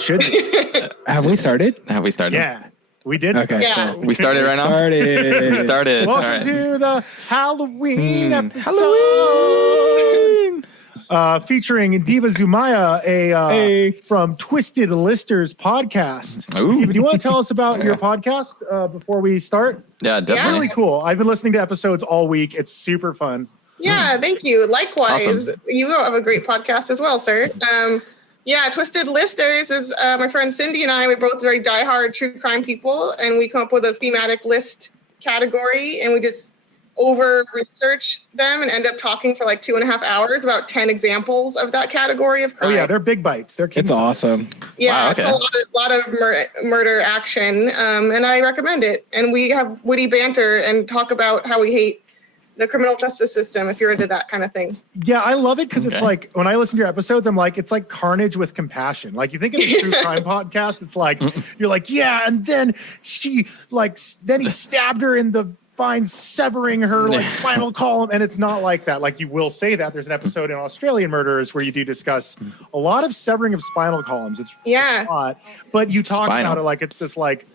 should be. Have we started? Yeah, we did. Okay. Yeah. Cool. We started right now? We started. Welcome All right. to the Halloween episode. Halloween. Featuring Diva Zumaya, from Twisted Listers podcast. Ooh. Diva, do you want to tell us about your podcast before we start? Yeah, definitely. Really cool. I've been listening to episodes all week. It's super fun. Yeah, thank you. Likewise, Awesome. You have a great podcast as well, sir. Yeah, Twisted Listers is my friend Cindy and I. We're both very diehard true crime people, and we come up with a thematic list category, and we just over research them and end up talking for like 2.5 hours about 10 examples of that category of crime. Oh yeah, they're big bites. They're king It's size. awesome. Yeah, Wow, it's okay. a lot of murder action, and I recommend it. And we have witty banter and talk about how we hate the criminal justice system, if you're into that kind of thing. Yeah, I love it because it's Okay. like when I listen to your episodes, I'm like, it's like carnage with compassion. Like you think of a true crime podcast, it's like you're like, yeah, and then then he stabbed her in the spine, severing her like spinal column, and it's not like that. Like you will say that there's an episode in Australian Murderers where you do discuss a lot of severing of spinal columns. It's Yeah. a lot, but you talk Spinal. about it like it's this like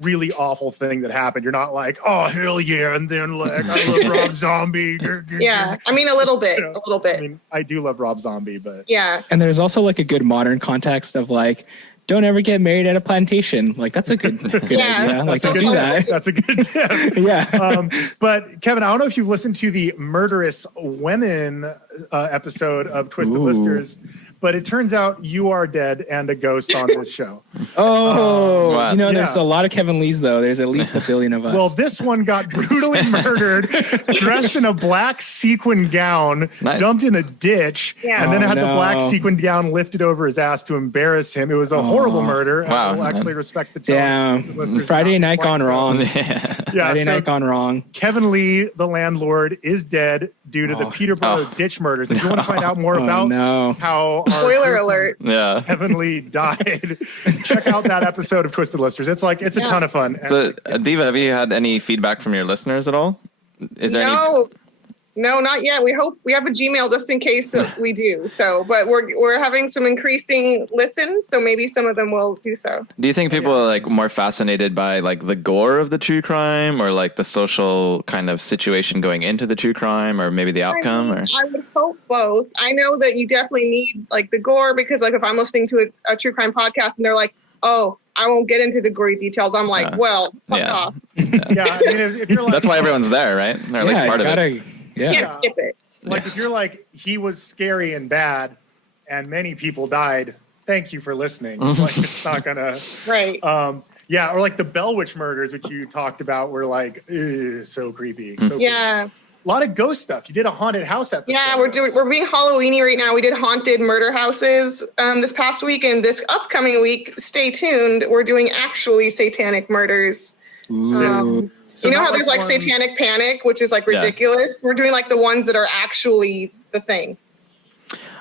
really awful thing that happened. You're not like, oh hell yeah, and then like I love Rob Zombie. Yeah, I mean a little bit. I mean, I do love Rob Zombie, but Yeah. And there's also like a good modern context of like, don't ever get married at a plantation. Like that's a good Yeah. idea. Like don't good- do that. That's a good tip. Yeah. But Kevin, I don't know if you've listened to the Murderous Women episode of Twisted Ooh. Listers, but it turns out you are dead and a ghost on this show. Oh, Wow. you know, there's Yeah. a lot of Kevin Lees though. There's at least 1 billion of us. Well, this one got brutally murdered, dressed in a black sequin gown, Nice. dumped in a ditch, Yeah. and then Oh, had the black no. sequin gown lifted over his ass to embarrass him. It was a horrible murder. and Wow. I will actually respect the tone. Damn. The listeners Friday not night quite gone so. wrong. Yeah. Yeah, Friday so night gone wrong. Kevin Lee, the landlord, is dead due to the Oh. Peterborough ditch murders. If you want to find out more Oh, about no. how our Spoiler dear friend alert. Yeah. Kevin Lee died, check out that episode of Twisted Listers. It's a Yeah. ton of fun. So, Diva, have you had any feedback from your listeners at all? Is there No, not yet. We hope we have a Gmail just in case we do. So, but we're having some increasing listens, so maybe some of them will do so. Do you think people are like more fascinated by like the gore of the true crime, or like the social kind of situation going into the true crime, or maybe the outcome? Or I would hope both. I know that you definitely need like the gore because like if I'm listening to a true crime podcast and they're like, oh, I won't get into the gory details. I'm like, Yeah. well, fuck Yeah. off. Yeah, I mean, if you're like, that's why everyone's there, right? Or at least Yeah, part you of gotta, it. yeah. Can't skip it. like if you're like he was scary and bad, and many people died. Thank you for listening. Like it's not gonna. Right. Yeah, or like the Bell Witch murders, which you talked about, were like ugh, so creepy. So creepy. Yeah. A lot of ghost stuff. You did a haunted house episode. Yeah, we're being Halloweeny right now. We did haunted murder houses this past week, and this upcoming week, stay tuned. We're doing actually satanic murders. Ooh. So you know not how there's like ones- satanic panic, which is like Yeah. ridiculous. We're doing like the ones that are actually the thing.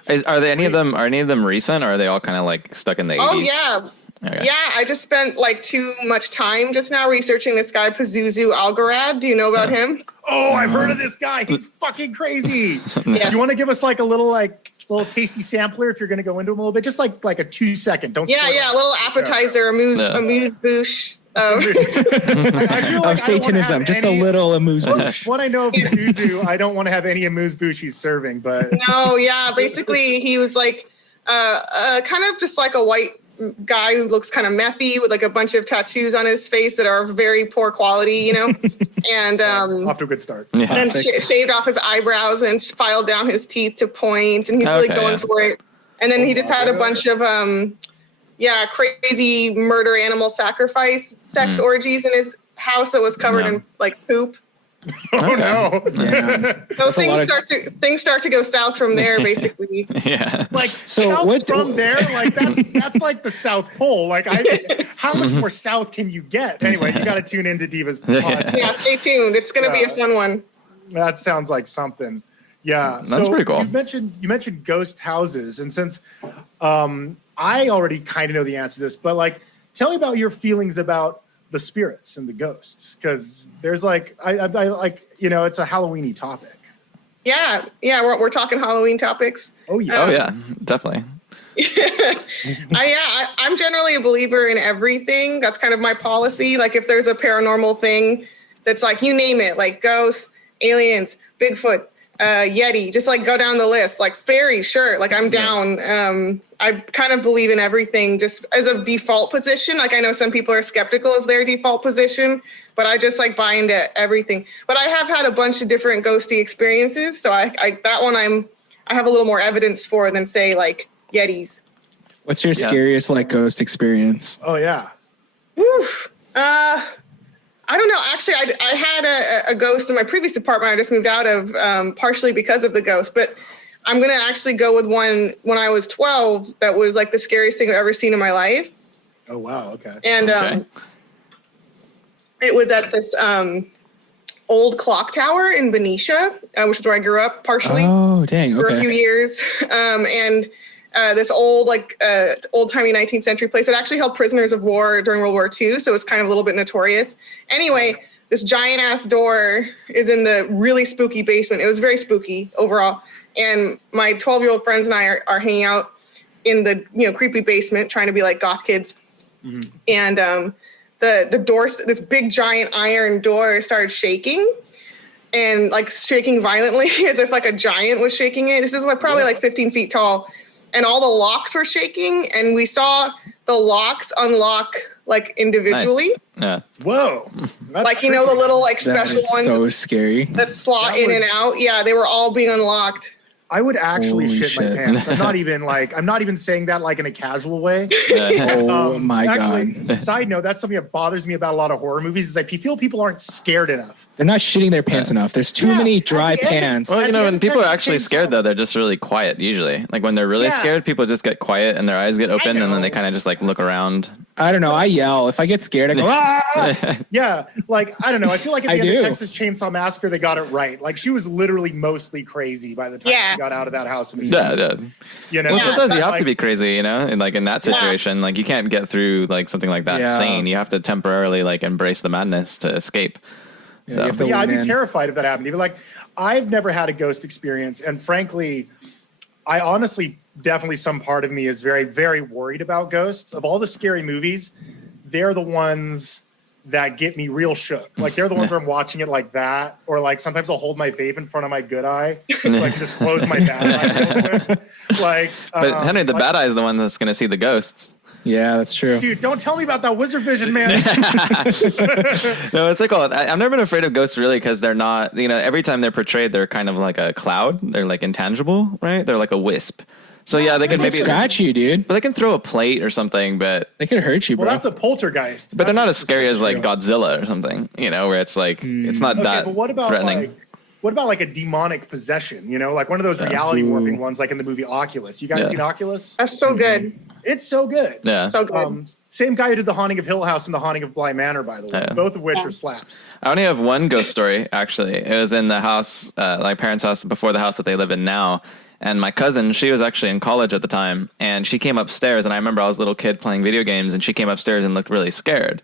Are any of them recent, or are they all kind of like stuck in the 80s? Oh yeah. Okay. Yeah, I just spent like too much time just now researching this guy Pazuzu Algarad. Do you know about him? Oh, I've heard of this guy. He's fucking crazy. Yes. You want to give us like a little tasty sampler if you're going to go into him a little bit, just like a 2-second. Don't. Yeah, spoil yeah, a it. little appetizer, Yeah. amuse bouche. I feel like I don't wanna Of Satanism, have just any- a little amuse-bouche. What I know of Pazuzu, I don't want to have any amuse bouche he's serving, but No, yeah, basically he was like kind of just like a white guy who looks kind of methy with like a bunch of tattoos on his face that are very poor quality, you know, and off to a good start. Yeah. and shaved off his eyebrows and filed down his teeth to point, and he's really Okay, going yeah. for it. And then he just had a bunch of crazy murder animal sacrifice sex orgies in his house that was covered Yeah. in like poop. Oh Okay. no! Yeah. So That's a lot things start to go south from there, basically. Yeah. Like So south what- from there? Like that's like the South Pole. Like how much more south can you get? Anyway, you got to tune into Diva's pod. Yeah, stay tuned. It's going to be a fun one. That sounds like something. Yeah, That's pretty cool. You mentioned ghost houses, and since I already kind of know the answer to this, but like, tell me about your feelings about the spirits and the ghosts, because there's like I like it's a Halloweeny topic. Yeah, we're talking Halloween topics. Oh yeah. Oh yeah, definitely. I'm generally a believer in everything. That's kind of my policy. Like if there's a paranormal thing that's like, you name it, like ghosts, aliens, Bigfoot, Yeti, just like go down the list, like fairies, sure. Like I'm down. I kind of believe in everything just as a default position. Like I know some people are skeptical as their default position, but I just like buy into everything. But I have had a bunch of different ghosty experiences. So I that one I have a little more evidence for than say like Yetis. What's your scariest like ghost experience? Oh yeah. Oof. I don't know. Actually, I had a ghost in my previous apartment I just moved out of, partially because of the ghost. But I'm going to actually go with one when I was 12 that was like the scariest thing I've ever seen in my life. Oh, wow. Okay. And it was at this old clock tower in Benicia, which is where I grew up partially. Oh, dang. For a few years. And this old, old-timey 19th century place. It actually held prisoners of war during World War II, so it's kind of a little bit notorious. Anyway, this giant-ass door is in the really spooky basement. It was very spooky overall. And my 12-year-old friends and I are hanging out in the creepy basement, trying to be like goth kids. Mm-hmm. And the door, this big giant iron door, started shaking. And like shaking violently, as if like a giant was shaking it. This is like probably like 15 feet tall. And all the locks were shaking, and we saw the locks unlock like individually. Nice. Yeah. Whoa. That's like, the little like special ones. So scary. That slot in and out. Yeah, they were all being unlocked. I would actually Holy shit my pants. I'm not even saying that like in a casual way. Oh my actually, God. Side note, that's something that bothers me about a lot of horror movies is like you feel people aren't scared enough. They're not shitting their pants enough. There's too many dry pants. Well, when people are actually scared, though, they're just really quiet usually. Like when they're really scared, people just get quiet and their eyes get open and then they kind of just like look around. I don't know. I yell. If I get scared, I go, ah! Yeah. Like, I don't know. I feel like at the end of Texas Chainsaw Massacre, they got it right. Like she was literally mostly crazy by the time she got out of that house. Yeah. Well, sometimes you have like, to be crazy, and like in that situation, like you can't get through like something like that sane. You have to temporarily like embrace the madness to escape. I'd be terrified if that happened. Even like, I've never had a ghost experience, and frankly, I honestly, definitely, some part of me is very, very worried about ghosts. Of all the scary movies, they're the ones that get me real shook. Like they're the ones where I'm watching it like that, or like sometimes I'll hold my vape in front of my good eye, like just close my bad eye real quick. Like, but Henry, the bad eye is the one that's going to see the ghosts. Yeah, that's true. Dude, don't tell me about that wizard vision, man. No, it's like, I've never been afraid of ghosts really because they're not, every time they're portrayed, they're kind of like a cloud. They're like intangible, right? They're like a wisp. So yeah, they could maybe scratch you, dude. But they can throw a plate or something, but they could hurt you, bro. Well, that's a poltergeist. But they're not as scary as like Godzilla or something, where it's like, it's not that but what about threatening. What about like a demonic possession? Like one of those reality warping ones, like in the movie Oculus. You guys seen Oculus? That's so good. It's so good. Yeah. So good. Same guy who did The Haunting of Hill House and The Haunting of Bly Manor, by the way. Both of which are slaps. I only have one ghost story, actually. It was in the house, my parents' house before the house that they live in now. And my cousin, she was actually in college at the time. And she came upstairs. And I remember I was a little kid playing video games. And she came upstairs and looked really scared.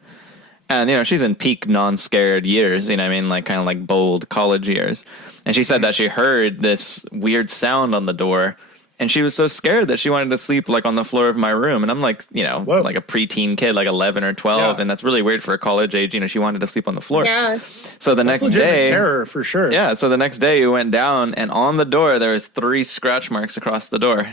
And, she's in peak non-scared years, like kind of like bold college years. And she said that she heard this weird sound on the door. And she was so scared that she wanted to sleep like on the floor of my room. And I'm like, like a preteen kid, like 11 or 12. Yeah. And that's really weird for a college age. She wanted to sleep on the floor. Yeah. So the next day, terror for sure. Yeah. So the next day we went down and on the door, there was 3 scratch marks across the door.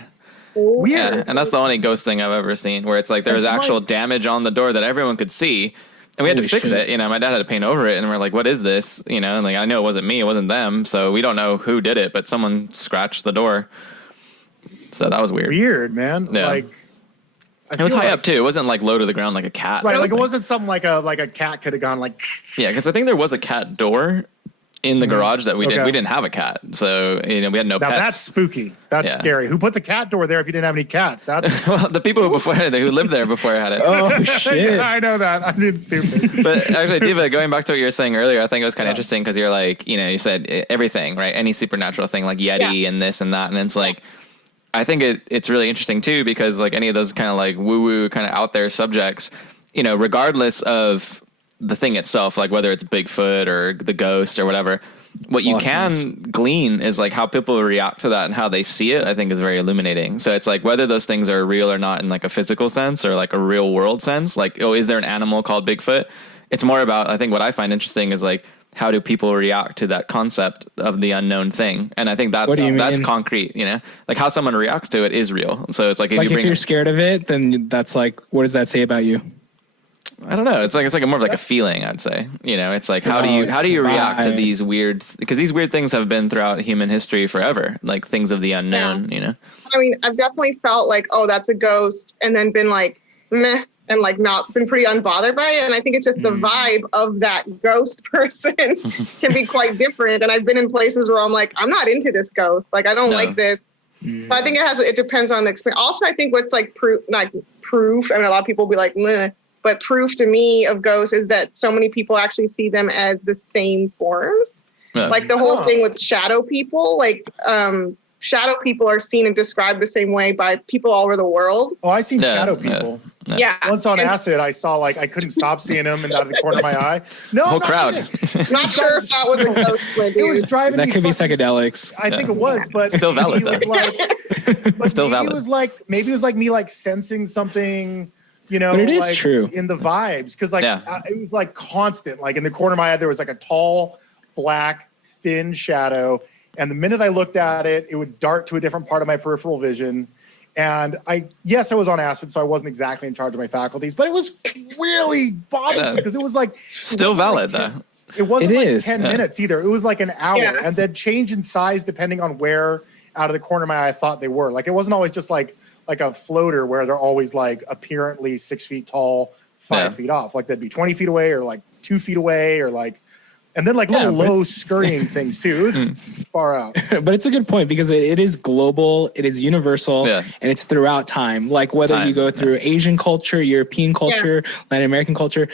Weird. Yeah, and that's the only ghost thing I've ever seen where it's like there was actual damage on the door that everyone could see. And we had to fix it. My dad had to paint over it. And we're like, what is this? And like, I know it wasn't me. It wasn't them. So we don't know who did it, but someone scratched the door. So that was weird. Weird, man. Yeah. Like, it was high up too. It wasn't like low to the ground like a cat. Right. Like it wasn't something like a cat could have gone like. Yeah, because I think there was a cat door in the garage that we didn't have a cat. So, we had no pets. That's spooky. That's scary. Who put the cat door there if you didn't have any cats? That's well, the people who lived there before had it. Oh, shit. I know that. I'm being stupid. But actually, Diva, going back to what you were saying earlier, I think it was kind of interesting because you're like, you said everything, right? Any supernatural thing like Yeti and this and that. And it's like, I think it's really interesting too, because like any of those kind of like woo-woo kind of out there subjects, regardless of the thing itself, like whether it's Bigfoot or the ghost or whatever, what you Well, can glean is like how people react to that and how they see it. I think is very illuminating. So it's like whether those things are real or not in like a physical sense or like a real world sense. Like, oh, is there an animal called Bigfoot? It's more about, I think what I find interesting is like, how do people react to that concept of the unknown thing? And I think that's concrete, you know, like how someone reacts to it is real. So it's like, if you're scared of it, then that's like, what does that say about you? I don't know. It's like more of like a feeling, I'd say. You know, it's like how do you react to these weird, because these weird things have been throughout human history forever, like things of the unknown. You know, I mean, I've definitely felt like, oh, that's a ghost, and then been like meh, and like not been pretty unbothered by it. And I think it's just the vibe of that ghost person can be quite different. And I've been in places where I'm like, I'm not into this ghost, like I don't like this. So I think it depends on the experience. Also, I think what's like proof. I mean, a lot of people will be like meh. But proof to me of ghosts is that so many people actually see them as the same forms. Yeah. Like the whole thing with shadow people, like shadow people are seen and described the same way by people all over the world. Oh, I've seen shadow people. Yeah. Once on acid, I saw like I couldn't stop seeing them and out of the corner of my eye. No, whole crowd. Not sure if that was a ghost. It was driving. That could be psychedelics. I think it was, but still valid. It was like, still valid. Maybe it was like me like sensing something. You know, but it is like, true in the vibes because like it was like constant. Like in the corner of my eye, there was like a tall, black, thin shadow, and the minute I looked at it, it would dart to a different part of my peripheral vision. And I was on acid, so I wasn't exactly in charge of my faculties, but it was really bothersome because it was like still valid though. It wasn't 10 minutes either. It was like an hour, and then change in size depending on where out of the corner of my eye I thought they were. Like it wasn't always just like a floater where they're always like apparently 6 feet tall, 5 feet off. Like they'd be 20 feet away or like 2 feet away or like, and then like little low scurrying things too. It was far out. But it's a good point because it is global, it is universal, and it's throughout time. Like whether you go through Asian culture, European culture, Latin American culture,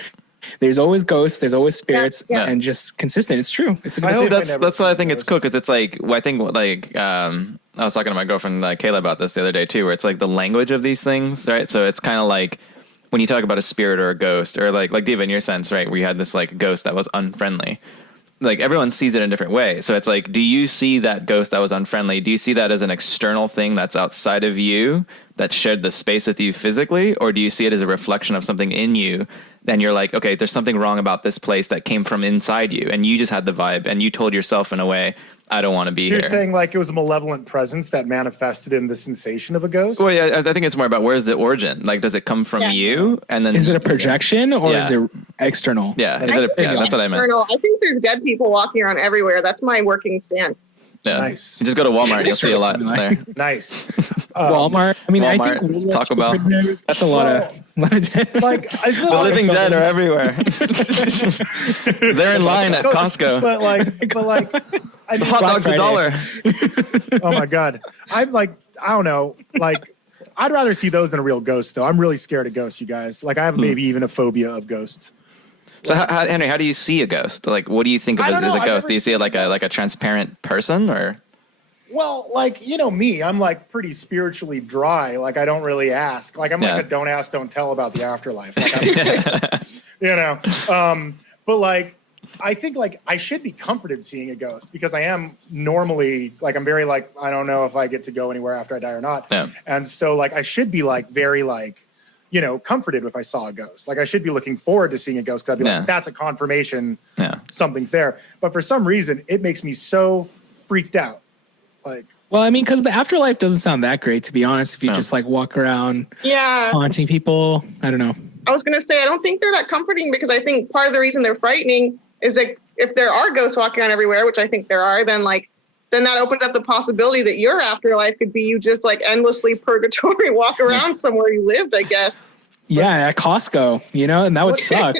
there's always ghosts, there's always spirits, and just consistent. It's true. It's a good that's why I think it's cool because it's like I think like I was talking to my girlfriend Kayla about this the other day too, where it's like the language of these things, right? So it's kind of like when you talk about a spirit or a ghost, or like Diva in your sense, right? Where you had this like ghost that was unfriendly. Like everyone sees it in a different way. So it's like, do you see that ghost that was unfriendly? Do you see that as an external thing that's outside of you that shared the space with you physically? Or do you see it as a reflection of something in you? Then you're like, okay, there's something wrong about this place that came from inside you. And you just had the vibe and you told yourself in a way, I don't want to be here. You're saying like it was a malevolent presence that manifested in the sensation of a ghost? Well, yeah, I think it's more about where's the origin? Like, does it come from you? And then is it a projection or is it external? Yeah, that's what I meant. I think there's dead people walking around everywhere. That's my working stance. Yeah. Nice. You just go to Walmart, you'll see a lot there. Nice. Walmart. I mean, Walmart, I think Taco Bell. That's a lot of like the living dead are everywhere. They're in line at Costco. But like I mean, hot dog's $1. Oh my god. I'm like, I don't know. Like I'd rather see those than a real ghost though. I'm really scared of ghosts, you guys. Like I have maybe even a phobia of ghosts. So Henry, how do you see a ghost? Like what do you think of it as a ghost? Do you see it like a transparent person or? Well, like, you know me, I'm like pretty spiritually dry. Like I don't really ask. Like I'm like a don't ask, don't tell about the afterlife. Like, you know, but like, I think like I should be comforted seeing a ghost because I am normally like, I'm very like, I don't know if I get to go anywhere after I die or not. Yeah. And so like, I should be like, very like, you know, comforted if I saw a ghost. Like I should be looking forward to seeing a ghost because I'd be like, that's a confirmation something's there. But for some reason, it makes me so freaked out. Like, well, I mean, because the afterlife doesn't sound that great, to be honest. If you just like walk around, haunting people, I don't know. I was gonna say I don't think they're that comforting because I think part of the reason they're frightening is that if there are ghosts walking around everywhere, which I think there are, then that opens up the possibility that your afterlife could be you just like endlessly purgatory, walk around somewhere you lived, I guess. Yeah, at Costco, you know, and that would suck.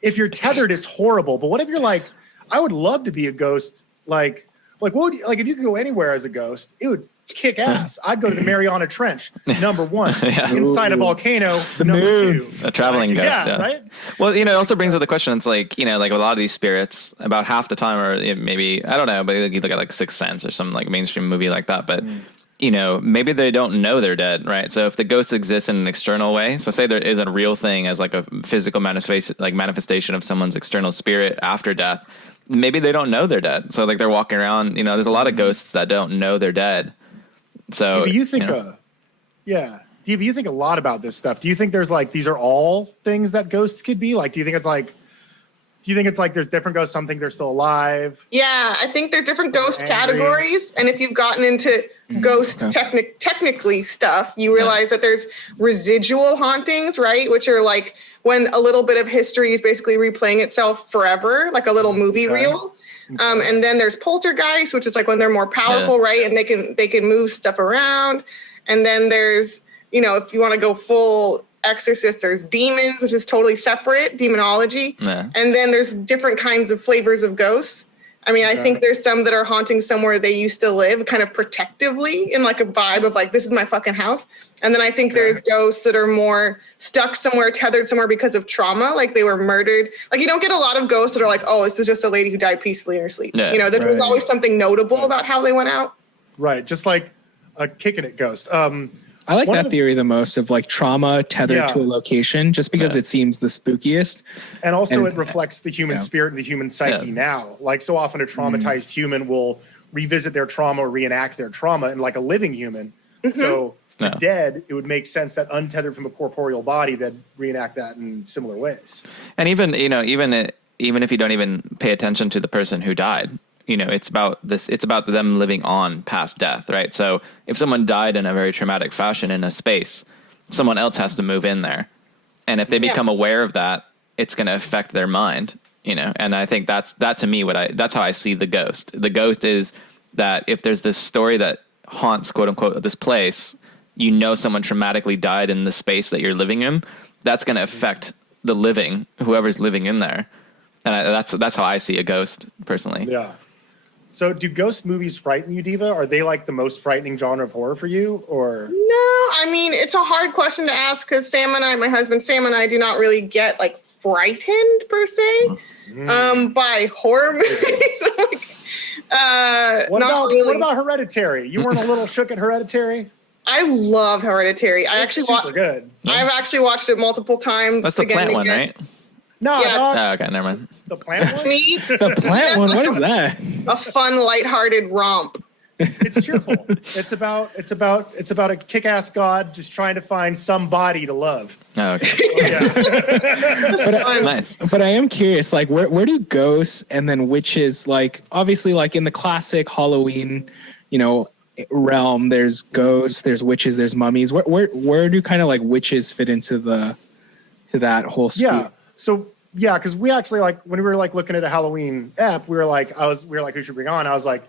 If you're tethered, it's horrible. But what if you're like, I would love to be a ghost. Like what would you, like if you could go anywhere as a ghost, it would kick ass. I'd go to the Mariana Trench, number one. Inside a volcano, number two. A traveling ghost. Yeah, right? Well, you know, it also brings up the question. It's like, you know, like a lot of these spirits, about half the time, or maybe, I don't know, but you look at like Sixth Sense or some like mainstream movie like that, but you know, maybe they don't know they're dead, right? So if the ghost exists in an external way, so say there is a real thing as like a physical manifestation of someone's external spirit after death, maybe they don't know they're dead. So like they're walking around, there's a lot of ghosts that don't know they're dead. So you think, Diva, you think a lot about this stuff. Do you think there's like, these are all things that ghosts could be? Like, do you think it's like there's different ghosts, some think they're still alive? Yeah, I think there's different ghost categories. And if you've gotten into ghost technically stuff, you realize that there's residual hauntings, right? Which are like when a little bit of history is basically replaying itself forever, like a little movie reel. And then there's poltergeist, which is like when they're more powerful, right? And they can move stuff around. And then there's, if you want to go full exorcist, there's demons, which is totally separate, demonology. Yeah. And then there's different kinds of flavors of ghosts. I mean, I think there's some that are haunting somewhere they used to live kind of protectively in like a vibe of like, this is my fucking house. And then I think there's ghosts that are more stuck somewhere, tethered somewhere because of trauma, like they were murdered. Like you don't get a lot of ghosts that are like, oh, this is just a lady who died peacefully in her sleep. Yeah. There's always something notable about how they went out. Right. Just like a kicking it ghost. I like that theory the most, of like trauma tethered to a location, just because it seems the spookiest. And also it reflects the human spirit and the human psyche now. Like so often a traumatized human will revisit their trauma or reenact their trauma in like a living human. So the dead, it would make sense that untethered from a corporeal body, that reenact that in similar ways. And even if you don't even pay attention to the person who died, it's about this. It's about them living on past death, right? So if someone died in a very traumatic fashion in a space, someone else has to move in there, and if they become aware of that, it's going to affect their mind, And I think that's to me that's how I see the ghost. The ghost is that if there's this story that haunts, quote unquote, this place, someone traumatically died in the space that you're living in. That's going to affect the living, whoever's living in there, and that's how I see a ghost personally. Yeah. So do ghost movies frighten you, Diva? Are they like the most frightening genre of horror for you, or? No, I mean, it's a hard question to ask because my husband Sam and I do not really get like frightened per se by horror movies. What about Hereditary? You weren't a little shook at Hereditary? I love Hereditary. It's super good. I've actually watched it multiple times. That's the plant one, right? No, okay, never mind. The plant one? The plant one? What is that? A fun, lighthearted romp. It's cheerful. It's about a kick-ass god just trying to find somebody to love. Oh, okay. Nice. But I am curious, like, where do ghosts and then witches, like, obviously, like in the classic Halloween, realm, there's ghosts, there's witches, there's mummies. Where do kind of like witches fit into that whole sphere? Yeah. So because we actually like when we were like looking at a Halloween ep, we were like, who should bring on? I was like,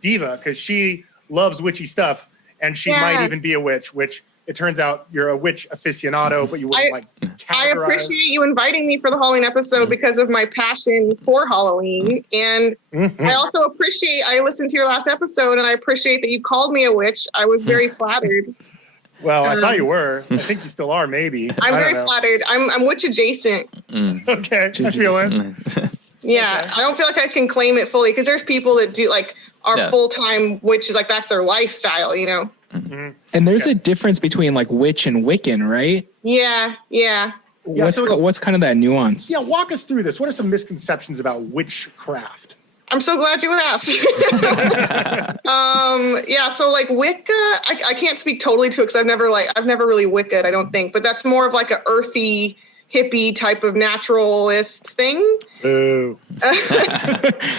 Diva, because she loves witchy stuff, and she might even be a witch. Which it turns out you're a witch aficionado, but you wouldn't I appreciate you inviting me for the Halloween episode because of my passion for Halloween, and I also appreciate. I listened to your last episode, and I appreciate that you called me a witch. I was very flattered. Well, I thought you were. I think you still are, maybe. I'm very flattered. I'm witch adjacent. Okay, I feel it. Yeah, okay. I don't feel like I can claim it fully because there's people that do like are full-time witches, like that's their lifestyle, And there's a difference between like witch and Wiccan, right? Yeah. What's kind of that nuance? Yeah, walk us through this. What are some misconceptions about witchcraft? I'm so glad you asked. So like Wicca, I can't speak totally to it because I've never really Wicca'd, I don't think, but that's more of like a earthy, hippie type of naturalist thing. Ooh.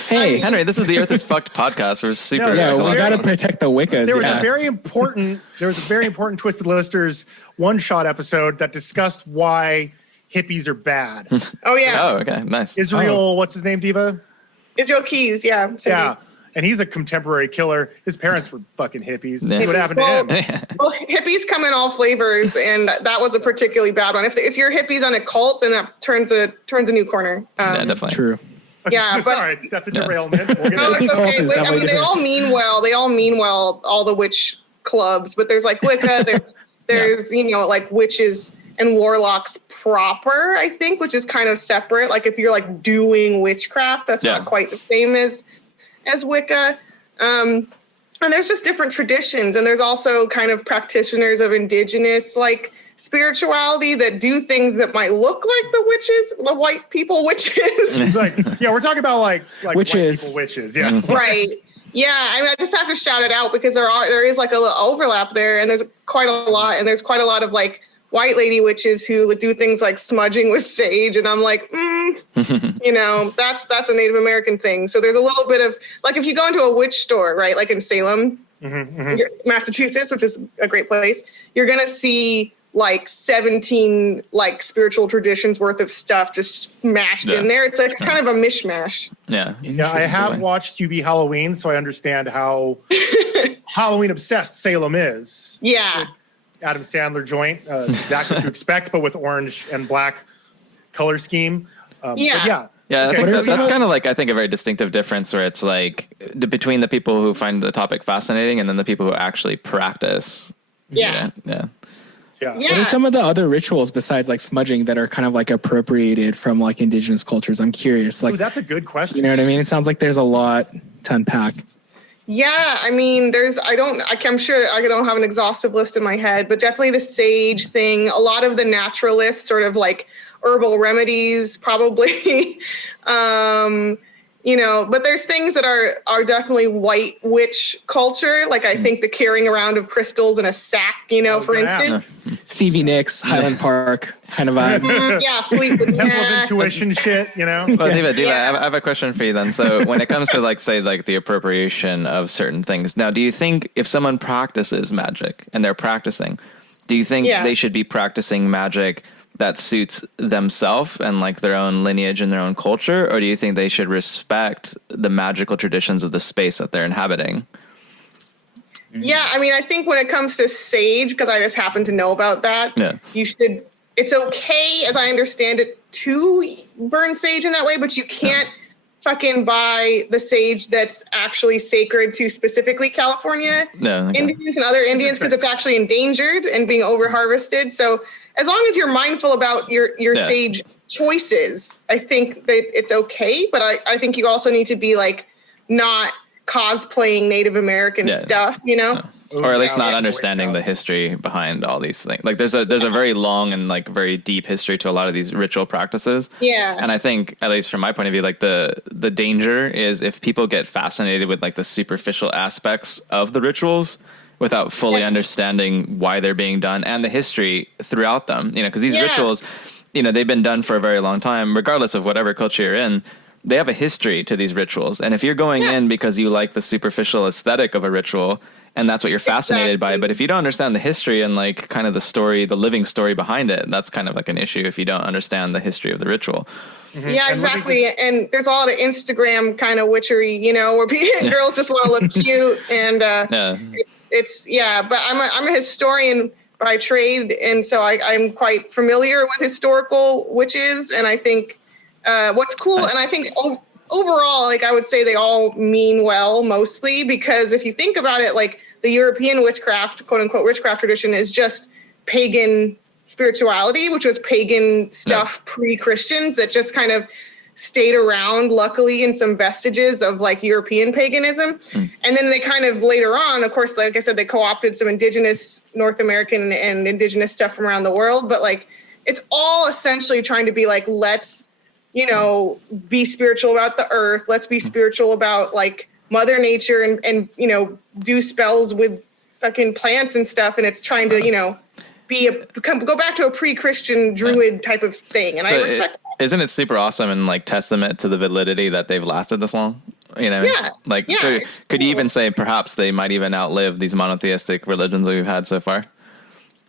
Hey, Henry, this is the Earth is Fucked podcast. We're super. We got to protect the Wiccas. There was a very important Twisted Listers one-shot episode that discussed why hippies are bad. Oh yeah. Oh, okay, nice. Israel, what's his name, Diva? Israel Keys, yeah. Yeah. And he's a contemporary killer. His parents were fucking hippies. See what happened to him. Well, hippies come in all flavors, and that was a particularly bad one. If you're hippies on a cult, then that turns a new corner. Yeah, definitely. True. Yeah, but sorry, that's a derailment. No, it's okay. I mean, they all mean well. They all mean well. All the witch clubs, but there's like Wicca. There's like witches and warlocks proper, I think, which is kind of separate. Like if you're like doing witchcraft, that's not quite the same as Wicca. And there's just different traditions. And there's also kind of practitioners of indigenous like spirituality that do things that might look like the witches, the white people witches. We're talking about like witches. White people witches. Yeah. Right. Yeah, I mean, I just have to shout it out because there is like a little overlap there, and there's quite a lot, and there's quite a lot of like white lady witches who do things like smudging with sage, and I'm like, that's a Native American thing. So there's a little bit of like if you go into a witch store, right, like in Salem, Massachusetts, which is a great place, you're gonna see like 17 like spiritual traditions worth of stuff just smashed in there. It's like kind of a mishmash. Yeah. I have watched QB Halloween, so I understand how Halloween obsessed Salem is. Yeah. Adam Sandler joint, exactly what you expect, but with orange and black color scheme. Yeah, okay. That's kind of like, I think, a very distinctive difference where it's like between the people who find the topic fascinating and then the people who actually practice. Yeah. What are some of the other rituals besides like smudging that are kind of like appropriated from like indigenous cultures? I'm curious. Like, that's a good question. You know what I mean? It sounds like there's a lot to unpack. Yeah, I mean, I'm sure I don't have an exhaustive list in my head, but definitely the sage thing, a lot of the naturalist sort of like herbal remedies, probably. But there's things that are definitely white witch culture. Like I think the carrying around of crystals in a sack, for instance. Stevie Nicks, Highland Park kind of vibe. Fleetwood Mac. Temple of Intuition shit, Well, Diva, I have a question for you then. So when it comes to like, say, like the appropriation of certain things, now, do you think if someone practices magic and they're practicing, do you think they should be practicing magic that suits themselves and like their own lineage and their own culture? Or do you think they should respect the magical traditions of the space that they're inhabiting? Yeah, I mean, I think when it comes to sage, because I just happen to know about that, it's okay, as I understand it, to burn sage in that way, but you can't fucking buy the sage that's actually sacred to specifically California Indians and other Indians, because it's actually endangered and being over-harvested. So as long as you're mindful about your sage choices, I think that it's okay. But I think you also need to be like not cosplaying Native American stuff, Or at least not understanding the history behind all these things. Like there's a very long and like very deep history to a lot of these ritual practices. Yeah. And I think, at least from my point of view, like the danger is if people get fascinated with like the superficial aspects of the rituals without fully understanding why they're being done and the history throughout them, because these rituals, they've been done for a very long time, regardless of whatever culture you're in. They have a history to these rituals. And if you're going in because you like the superficial aesthetic of a ritual and that's what you're fascinated by, but if you don't understand the history and like kind of the story, the living story behind it, that's kind of like an issue if you don't understand the history of the ritual. Mm-hmm. Yeah, exactly. And there's a lot of Instagram kind of witchery, where girls just want to look cute. And but I'm a historian by trade. And so I'm quite familiar with historical witches. And I think what's cool, and I think overall, like I would say they all mean well mostly, because if you think about it, like the European witchcraft, quote unquote, witchcraft tradition is just pagan spirituality, which was pagan stuff pre-Christians that just kind of stayed around, luckily, in some vestiges of like European paganism. And then they kind of later on, of course, like I said, they co-opted some indigenous North American and indigenous stuff from around the world. But like, it's all essentially trying to be like, let's, be spiritual about the earth. Let's be spiritual about like Mother Nature and do spells with fucking plants and stuff. And it's trying to, go back to a pre-Christian druid type of thing. And so I respect that. Isn't it super awesome and like testament to the validity that they've lasted this long? Could you even say perhaps they might even outlive these monotheistic religions that we've had so far?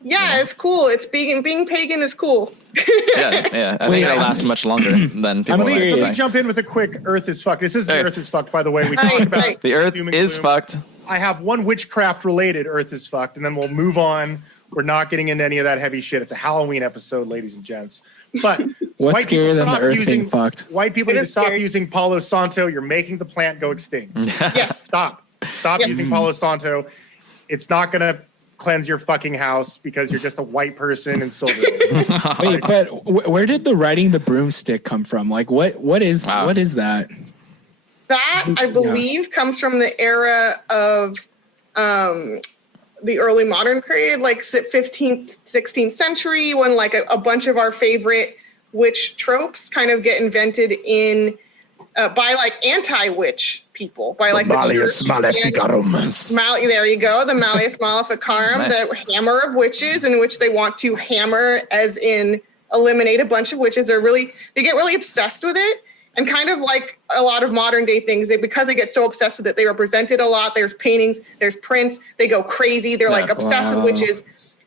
Yeah, it's cool. It's being pagan is cool. I think it'll last much longer than people Let me jump in with a quick Earth is fucked. This is the Earth is fucked, by the way. We talked about the Earth is fucked. I have one witchcraft related Earth is fucked, and then we'll move on. We're not getting into any of that heavy shit. It's a Halloween episode, ladies and gents. But what's scarier than the Earth being fucked? White people need to stop using Palo Santo. You're making the plant go extinct. Yes. Stop using Palo Santo. It's not going to cleanse your fucking house because you're just a white person in silver. Wait, but where did the riding the broomstick come from? Like, what is that? That I believe comes from the era of the early modern period, like 15th, 16th century, when like a bunch of our favorite witch tropes kind of get invented in by like anti-witch people, by like Malleus Maleficarum. There you go, the Malleus Maleficarum, Nice. the hammer of witches, in which they want to hammer, as in eliminate a bunch of witches. They get really obsessed with it, and kind of like a lot of modern day things, because they get so obsessed with it, they represent it a lot. There's paintings, there's prints, they go crazy. They're like obsessed with witches,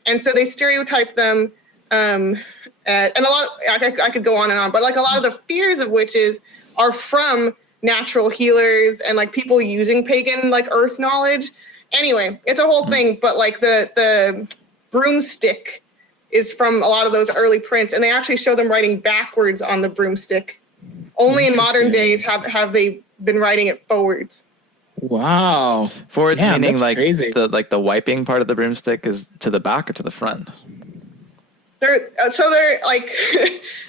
and so they stereotype them. And a lot, I could go on and on, but like a lot of the fears of witches are from natural healers and like people using pagan like earth knowledge. Anyway, it's a whole thing, but like the broomstick is from a lot of those early prints, and they actually show them writing backwards on the broomstick. Only in modern days have they been writing it forwards. Wow. Forwards meaning like crazy. the wiping part of the broomstick is to the back or to the front? They're like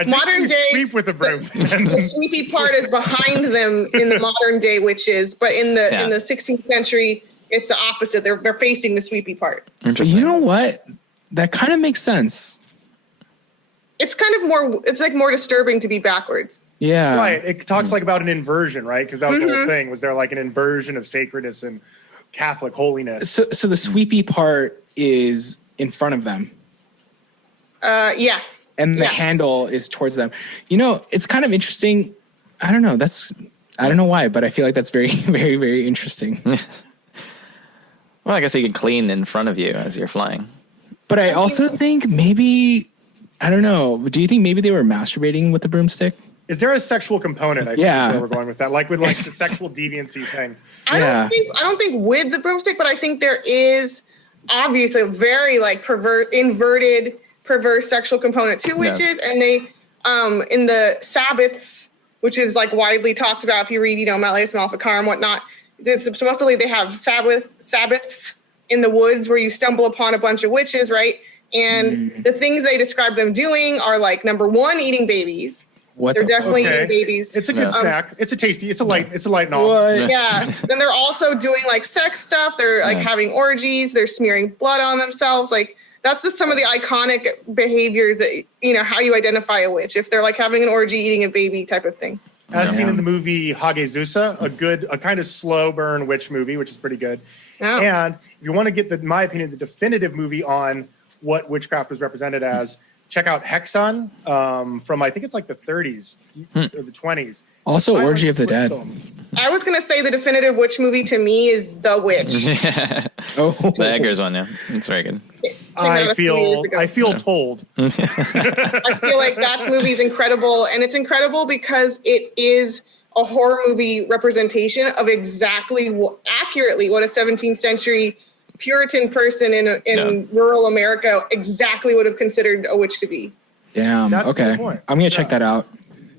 modern day sweep with a broom. The sweepy part is behind them in the modern day witches, but in the 16th century, it's the opposite. They're facing the sweepy part. You know what? That kind of makes sense. It's kind of more. It's like more disturbing to be backwards. Yeah. Right. It talks like about an inversion, right? Because that was the whole thing. Was there like an inversion of sacredness and Catholic holiness? So the sweepy part is in front of them. Yeah. And the handle is towards them. You know, it's kind of interesting. I don't know. I don't know why, but I feel like that's very, very, very interesting. Well, I guess you can clean in front of you as you're flying. But I also think maybe, I don't know. Do you think maybe they were masturbating with the broomstick? Is there a sexual component? I think Yeah. where we're going with that, like with like the sexual deviancy thing. I don't think with the broomstick, but I think there is obviously a very like inverted, perverse sexual component to witches, and they in the Sabbaths, which is like widely talked about if you read, Malleus Maleficarum and whatnot. Supposedly they have Sabbaths in the woods where you stumble upon a bunch of witches, right? And the things they describe them doing are like, number one, eating babies. They're definitely eating babies. It's a good snack. It's a tasty. It's a light novel. What? Yeah. Then they're also doing like sex stuff. They're like having orgies. They're smearing blood on themselves. Like that's just some of the iconic behaviors that, how you identify a witch. If they're like having an orgy, eating a baby type of thing. As seen in the movie Hagezusa, a kind of slow burn witch movie, which is pretty good. Yeah. And if you want to get, in my opinion, the definitive movie on what witchcraft was represented as, check out Hexon from, I think it's like the 30s or the 20s. Also, Orgy of the Dead. I was going to say the definitive witch movie to me is The Witch. Oh, the Eggers one, yeah. It's very good. I feel told. I feel like that movie's incredible, and it's incredible because it is a horror movie representation of accurately what a 17th century Puritan person in rural America exactly would have considered a witch to be. Damn. That's a okay. good point. I'm gonna check that out.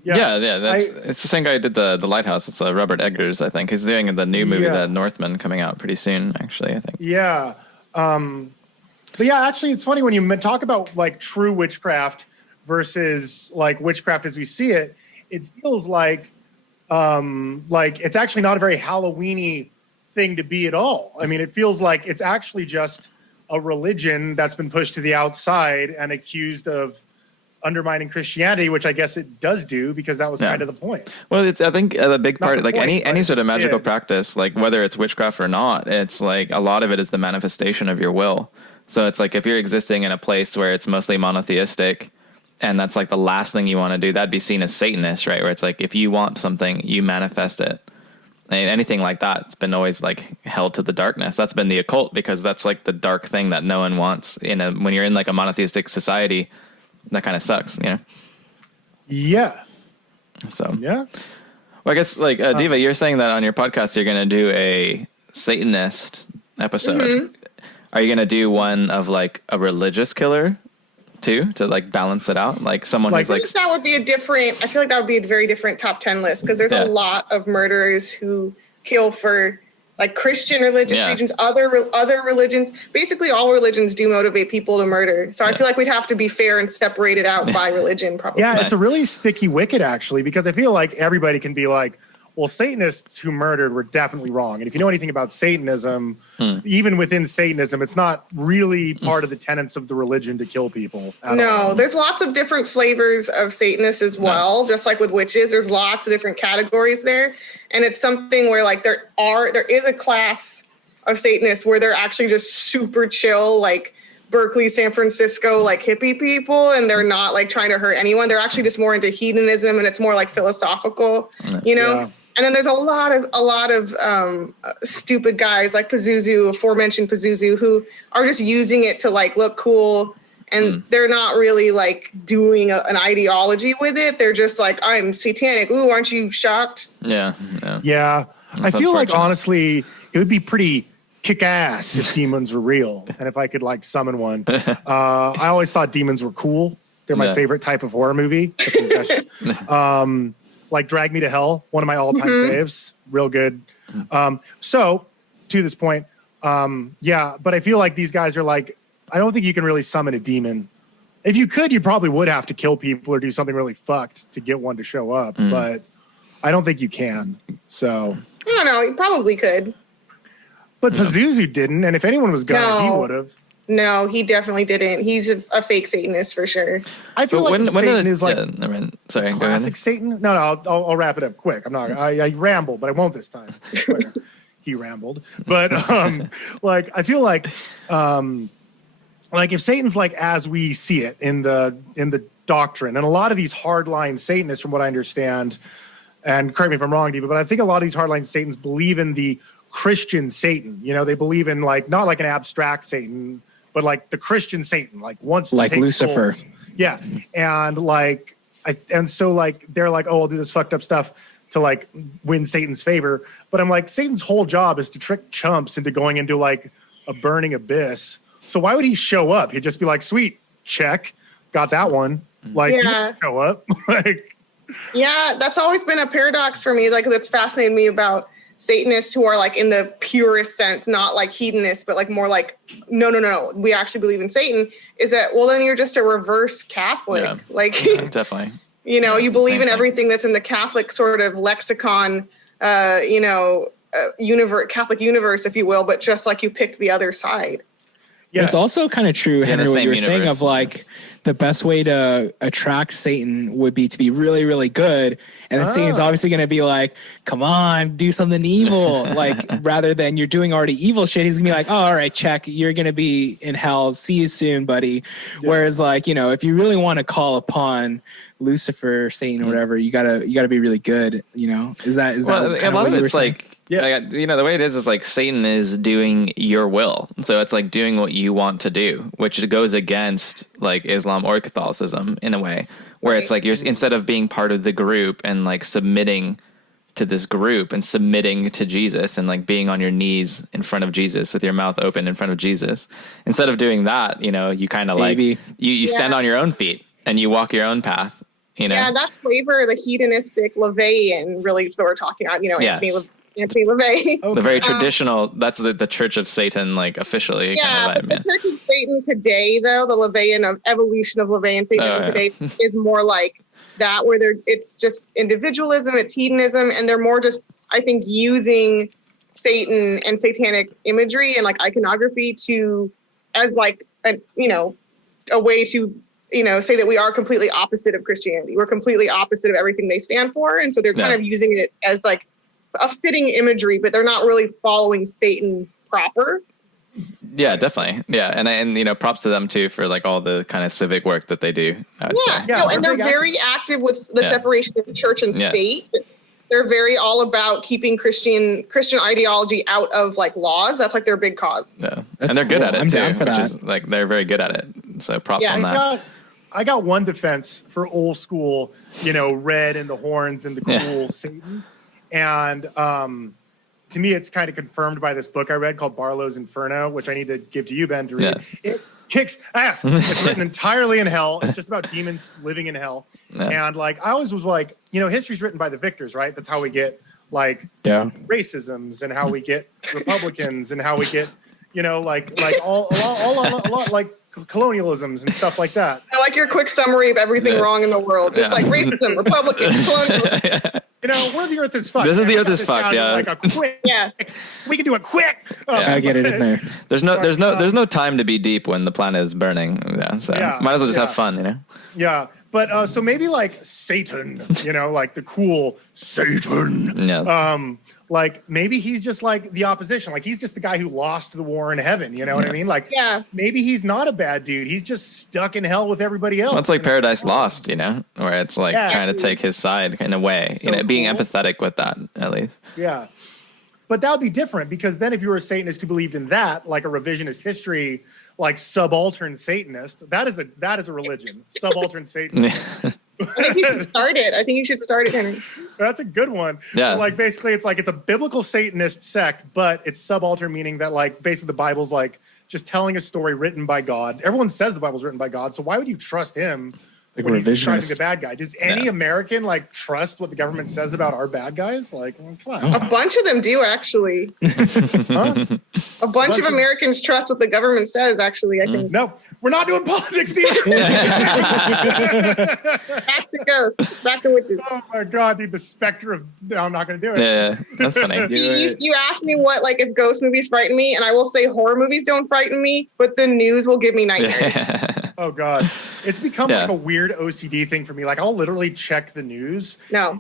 Yeah. It's the same guy who did the Lighthouse. It's Robert Eggers, I think. He's doing the new movie, The Northman, coming out pretty soon. Actually, I think. Yeah. But yeah, actually, it's funny when you talk about like true witchcraft versus like witchcraft as we see it. It feels like it's actually not a very Halloween-y thing to be at all. I mean, it feels like it's actually just a religion that's been pushed to the outside and accused of undermining Christianity, which I guess it does do because that was kind of the point. Well, I think the big part, like point, any sort of magical practice, like whether it's witchcraft or not, it's like a lot of it is the manifestation of your will. So it's like if you're existing in a place where it's mostly monotheistic and that's like the last thing you want to do, that'd be seen as Satanist, right? Where it's like if you want something, you manifest it. And anything like that, it's been always like held to the darkness. That's been the occult because that's like the dark thing that no one wants when you're in like a monotheistic society. That kind of sucks, Yeah. So yeah. Well, I guess like Diva, you're saying that on your podcast you're going to do a Satanist episode. Mm-hmm. Are you going to do one of like a religious killer too to like balance it out, like someone who's like? That would be I feel like that would be a very different top 10 list because there's a lot of murderers who kill for like Christian religious regions, other religions. Basically, all religions do motivate people to murder. So I feel like we'd have to be fair and separate it out by religion, probably. Yeah, it's a really sticky wicket, actually, because I feel like everybody can be like, well, Satanists who murdered were definitely wrong. And if you know anything about Satanism, even within Satanism, it's not really part of the tenets of the religion to kill people. No, there's lots of different flavors of Satanists as well. Just like with witches, there's lots of different categories there. And it's something where like there is a class of Satanists where they're actually just super chill, like Berkeley, San Francisco, like hippie people, and they're not like trying to hurt anyone. They're actually just more into hedonism, and it's more like philosophical, you know? Yeah. And then there's a lot of stupid guys like Pazuzu, aforementioned Pazuzu, who are just using it to like look cool, and they're not really like doing an ideology with it. They're just like, I'm satanic. Ooh, aren't you shocked? Yeah. I feel like honestly, it would be pretty kick ass if demons were real, and if I could like summon one. I always thought demons were cool. They're my favorite type of horror movie. Like Drag Me to Hell, one of my all-time faves. Real good. So to this point, but I feel like these guys are like, I don't think you can really summon a demon. If you could, you probably would have to kill people or do something really fucked to get one to show up, but I don't think you can. So I don't know, you probably could. But Pazuzu didn't, and if anyone was gonna, he would have. No, he definitely didn't. He's a fake Satanist for sure. I feel like Satan is like sorry, classic Satan. No, I'll wrap it up quick. I'm not. I ramble, but I won't this time. He rambled, but like I feel like if Satan's like as we see it in the doctrine, and a lot of these hardline Satanists, from what I understand, and correct me if I'm wrong, Diva, but I think a lot of these hardline Satans believe in the Christian Satan. You know, they believe in like not like an abstract Satan, but like the Christian Satan, like wants to like take Lucifer. souls. Yeah, and like so like they're like, oh, I'll do this fucked up stuff to like win Satan's favor. But I'm like, Satan's whole job is to trick chumps into going into like a burning abyss. So why would he show up? He'd just be like, sweet, check, got that one. Like, he wouldn't show up. Like, yeah, that's always been a paradox for me. Like, that's fascinated me about Satanists who are like in the purest sense, not like hedonists, but like more like, no, we actually believe in Satan, is that, well, then you're just a reverse Catholic. Yeah. Like, definitely. You know, you believe in everything that's in the Catholic sort of lexicon, Catholic universe, if you will, but just like you picked the other side. Yeah. It's also kind of true, Henry, what you were saying of like the best way to attract Satan would be to be really, really good. And then Satan's obviously going to be like, come on, do something evil. Like, rather than you're doing already evil shit, he's going to be like, oh, all right, check. You're going to be in hell. See you soon, buddy. Yeah. Whereas like, you know, if you really want to call upon Lucifer, Satan, or whatever, you gotta be really good. You know, is that a lot of it's like, like, you know, the way it is like Satan is doing your will. So it's like doing what you want to do, which goes against like Islam or Catholicism in a way, where it's like you're, instead of being part of the group and like submitting to this group and submitting to Jesus and like being on your knees in front of Jesus with your mouth open in front of Jesus, instead of doing that, you know, you kind of like you stand on your own feet and you walk your own path. You know? Yeah, that flavor, the hedonistic LaVeyan, really is what we're talking about. You know, Anthony LaVey. Okay. The very traditional, that's the Church of Satan, like officially. Yeah, but the Church of Satan today, though, the LaVeyan of evolution of LaVeyan Satanism today is more like that, where it's just individualism, it's hedonism, and they're more just, I think, using Satan and satanic imagery and like iconography as like a way to say that we are completely opposite of Christianity. We're completely opposite of everything they stand for, and so they're kind of using it as like a fitting imagery, but they're not really following Satan proper. Yeah, definitely. Yeah, and props to them too for like all the kind of civic work that they do. And they're very active with the separation of church and state. They're very all about keeping Christian ideology out of like laws. That's like their big cause. Yeah, and they're good at it I'm too. Down for that. Is, like they're very good at it. So props on that. I got one defense for old school, red and the horns and the cool Satan. And to me, it's kind of confirmed by this book I read called Barlow's Inferno, which I need to give to you, Ben, to read. Yeah. It kicks ass. It's written entirely in hell. It's just about demons living in hell. Yeah. And like, I always was like, history's written by the victors, right? That's how we get like racisms and how we get Republicans and how we get, a lot like colonialisms and stuff like that. I like your quick summary of everything wrong in the world. Just like racism, Republicans, colonialism. You know, where the Earth is fucked. This is man. the We Earth got is this fucked. down to, Yeah, like a quick. Yeah. We can do it quick. I get it in there. There's no time to be deep when the planet is burning. Yeah, so might as well just have fun, you know. Yeah, but so maybe like Satan, you know, like the cool Satan. Yeah. Like maybe he's just like the opposition. Like he's just the guy who lost the war in heaven. You know what I mean? Like maybe he's not a bad dude. He's just stuck in hell with everybody else. Well, it's like Paradise Lost, you know, where it's like trying to take his side in a way, so being empathetic with that at least. Yeah. But that would be different because then if you were a Satanist who believed in that, like a revisionist history, like subaltern Satanist, that is a religion. Subaltern Satanist. I think you should start it. Henry. That's a good one. Yeah. So like basically it's like it's a biblical Satanist sect, but it's subaltern, meaning that like basically the Bible's like just telling a story written by God. Everyone says the Bible's written by God, so why would you trust him? Like when he's describing revisionist. the bad guy? Does any American like trust what the government says about our bad guys? Like, well, come on. A bunch of them do actually. Huh? A bunch of Americans trust what the government says. Actually, I think. No, we're not doing politics, Steve. Back to ghosts. Back to witches. Oh my God, dude, the specter of no, I'm not going to do it. Yeah, that's funny. You asked me what like if ghost movies frighten me, and I will say horror movies don't frighten me, but the news will give me nightmares. Oh God, it's become like a weird OCD thing for me. Like I'll literally check the news.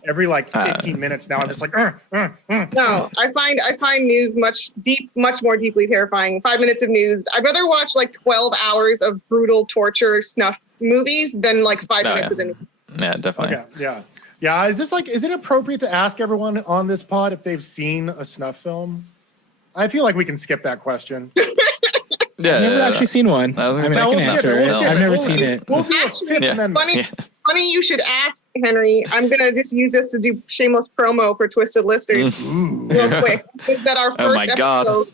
Every like 15 minutes now. I'm just like, No, I find news much more deeply terrifying. 5 minutes of news. I'd rather watch like 12 hours of brutal torture snuff movies than like 5 minutes of the news. Yeah, definitely. Okay, yeah. Is it appropriate to ask everyone on this pod if they've seen a snuff film? I feel like we can skip that question. Yeah, I've never actually seen one. I mean, I can answer it. I've never seen it. We'll do a Fifth Amendment. Funny you should ask, Henry. I'm gonna just use this to do shameless promo for Twisted Listeners real quick. Is that our first episode?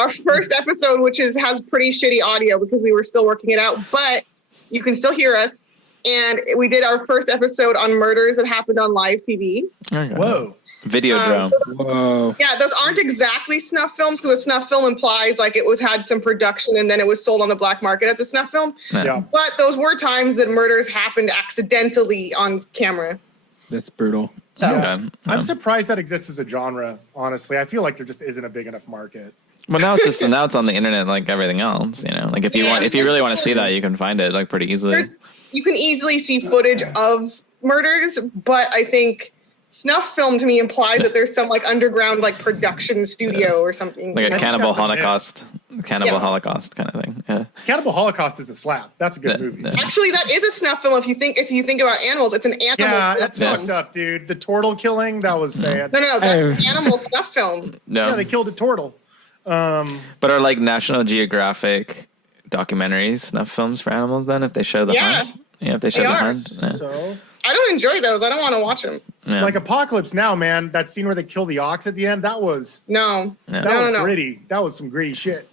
Our first episode, which has pretty shitty audio because we were still working it out, but you can still hear us. And we did our first episode on murders that happened on live TV. Okay. Whoa. Videodrome. Whoa. Yeah, those aren't exactly snuff films because a snuff film implies like it had some production and then it was sold on the black market as a snuff film. Yeah. But those were times that murders happened accidentally on camera. That's brutal. So I'm surprised that exists as a genre, honestly. I feel like there just isn't a big enough market. Well, now it's on the internet like everything else, you know. Like if you really want to see that, you can find it like pretty easily. You can easily see footage of murders, but I think snuff film to me implies that there's some like underground like production studio or something. Like a Cannibal Holocaust kind of thing. Yeah. Cannibal Holocaust is a slap. That's a good movie. Actually, that is a snuff film. If you think about animals, it's an animal. Yeah, that's fucked up, dude. The turtle killing, that was sad. No, that's an animal snuff film. No. Yeah, they killed a turtle. But are like National Geographic documentaries snuff films for animals then if they show the hunt? Yeah, if they show the hunt. Yeah. So I don't enjoy those. I don't want to watch them. Yeah. like Apocalypse Now, man, that scene where they kill the ox at the end, that was gritty. That was some gritty shit.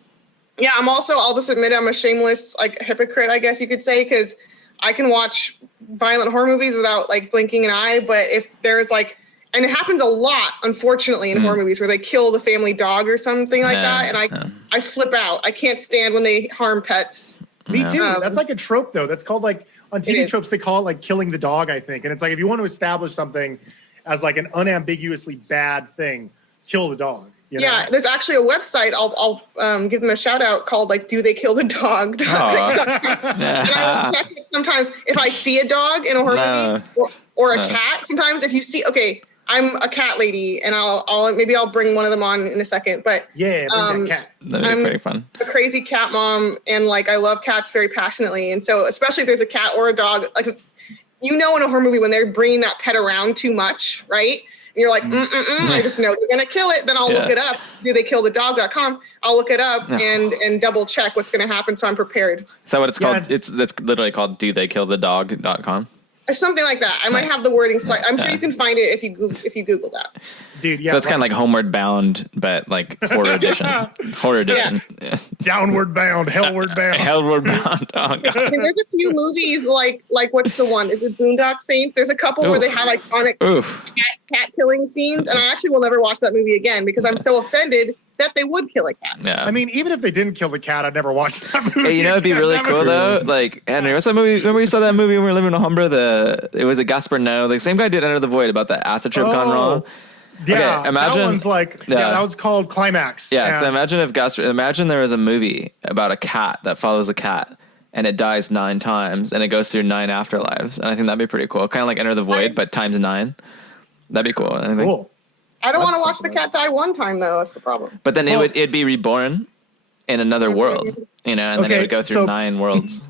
Yeah, I'll just admit I'm a shameless like hypocrite, I guess you could say, because I can watch violent horror movies without like blinking an eye. But if there's like, and it happens a lot, unfortunately, in horror movies where they kill the family dog or something like that. And I flip out. I can't stand when they harm pets. Me too. That's like a trope though. That's called like on TV tropes, they call it like killing the dog, I think. And it's like, if you want to establish something as like an unambiguously bad thing, kill the dog. You know? Yeah, there's actually a website. I'll give them a shout out called like "Do They Kill the Dog?" And I will check it sometimes if I see a dog in a horror movie or a cat. Sometimes if you see, I'm a cat lady, and I'll bring one of them on in a second. But bring that cat. That'd be pretty fun. A crazy cat mom, and like I love cats very passionately, and so especially if there's a cat or a dog, like in a horror movie when they're bringing that pet around too much, right? And you're like, I just know they're gonna kill it. Then I'll look it up. Do they kill the dog.com? I'll look it up and double check what's gonna happen, so I'm prepared. Is that what it's called? That's literally called Do They Kill the Dog.com? Something like that. I might have the wording. I'm sure you can find it if you Google that. Dude, yeah. So it's kind of like Homeward Bound, but like horror edition. Horror edition. Yeah. Downward bound, hellward bound. Hellward Bound. Oh, God. I mean, there's a few movies like what's the one? Is it Boondock Saints? There's a couple where they have iconic cat killing scenes, and I actually will never watch that movie again because I'm so offended that they would kill a cat. Yeah. I mean, even if they didn't kill the cat, I'd never watch that movie. Hey, you know, it'd be really cool though. Like, Henry, what's that movie? Remember we saw that movie when we were living in Alhambra? It was a Gaspar Noé. The same guy did Enter the Void about the acid trip gone wrong. Yeah, okay, imagine, that one's like, that was called Climax. Yeah, so imagine there was a movie about a cat that follows a cat and it dies 9 times and it goes through 9 afterlives. And I think that'd be pretty cool. Kind of like Enter the Void, but times 9. That'd be cool. Cool. I don't want to watch the cat die one time though. That's the problem. But then it'd be reborn in another world, you know, and then it would go through 9 worlds.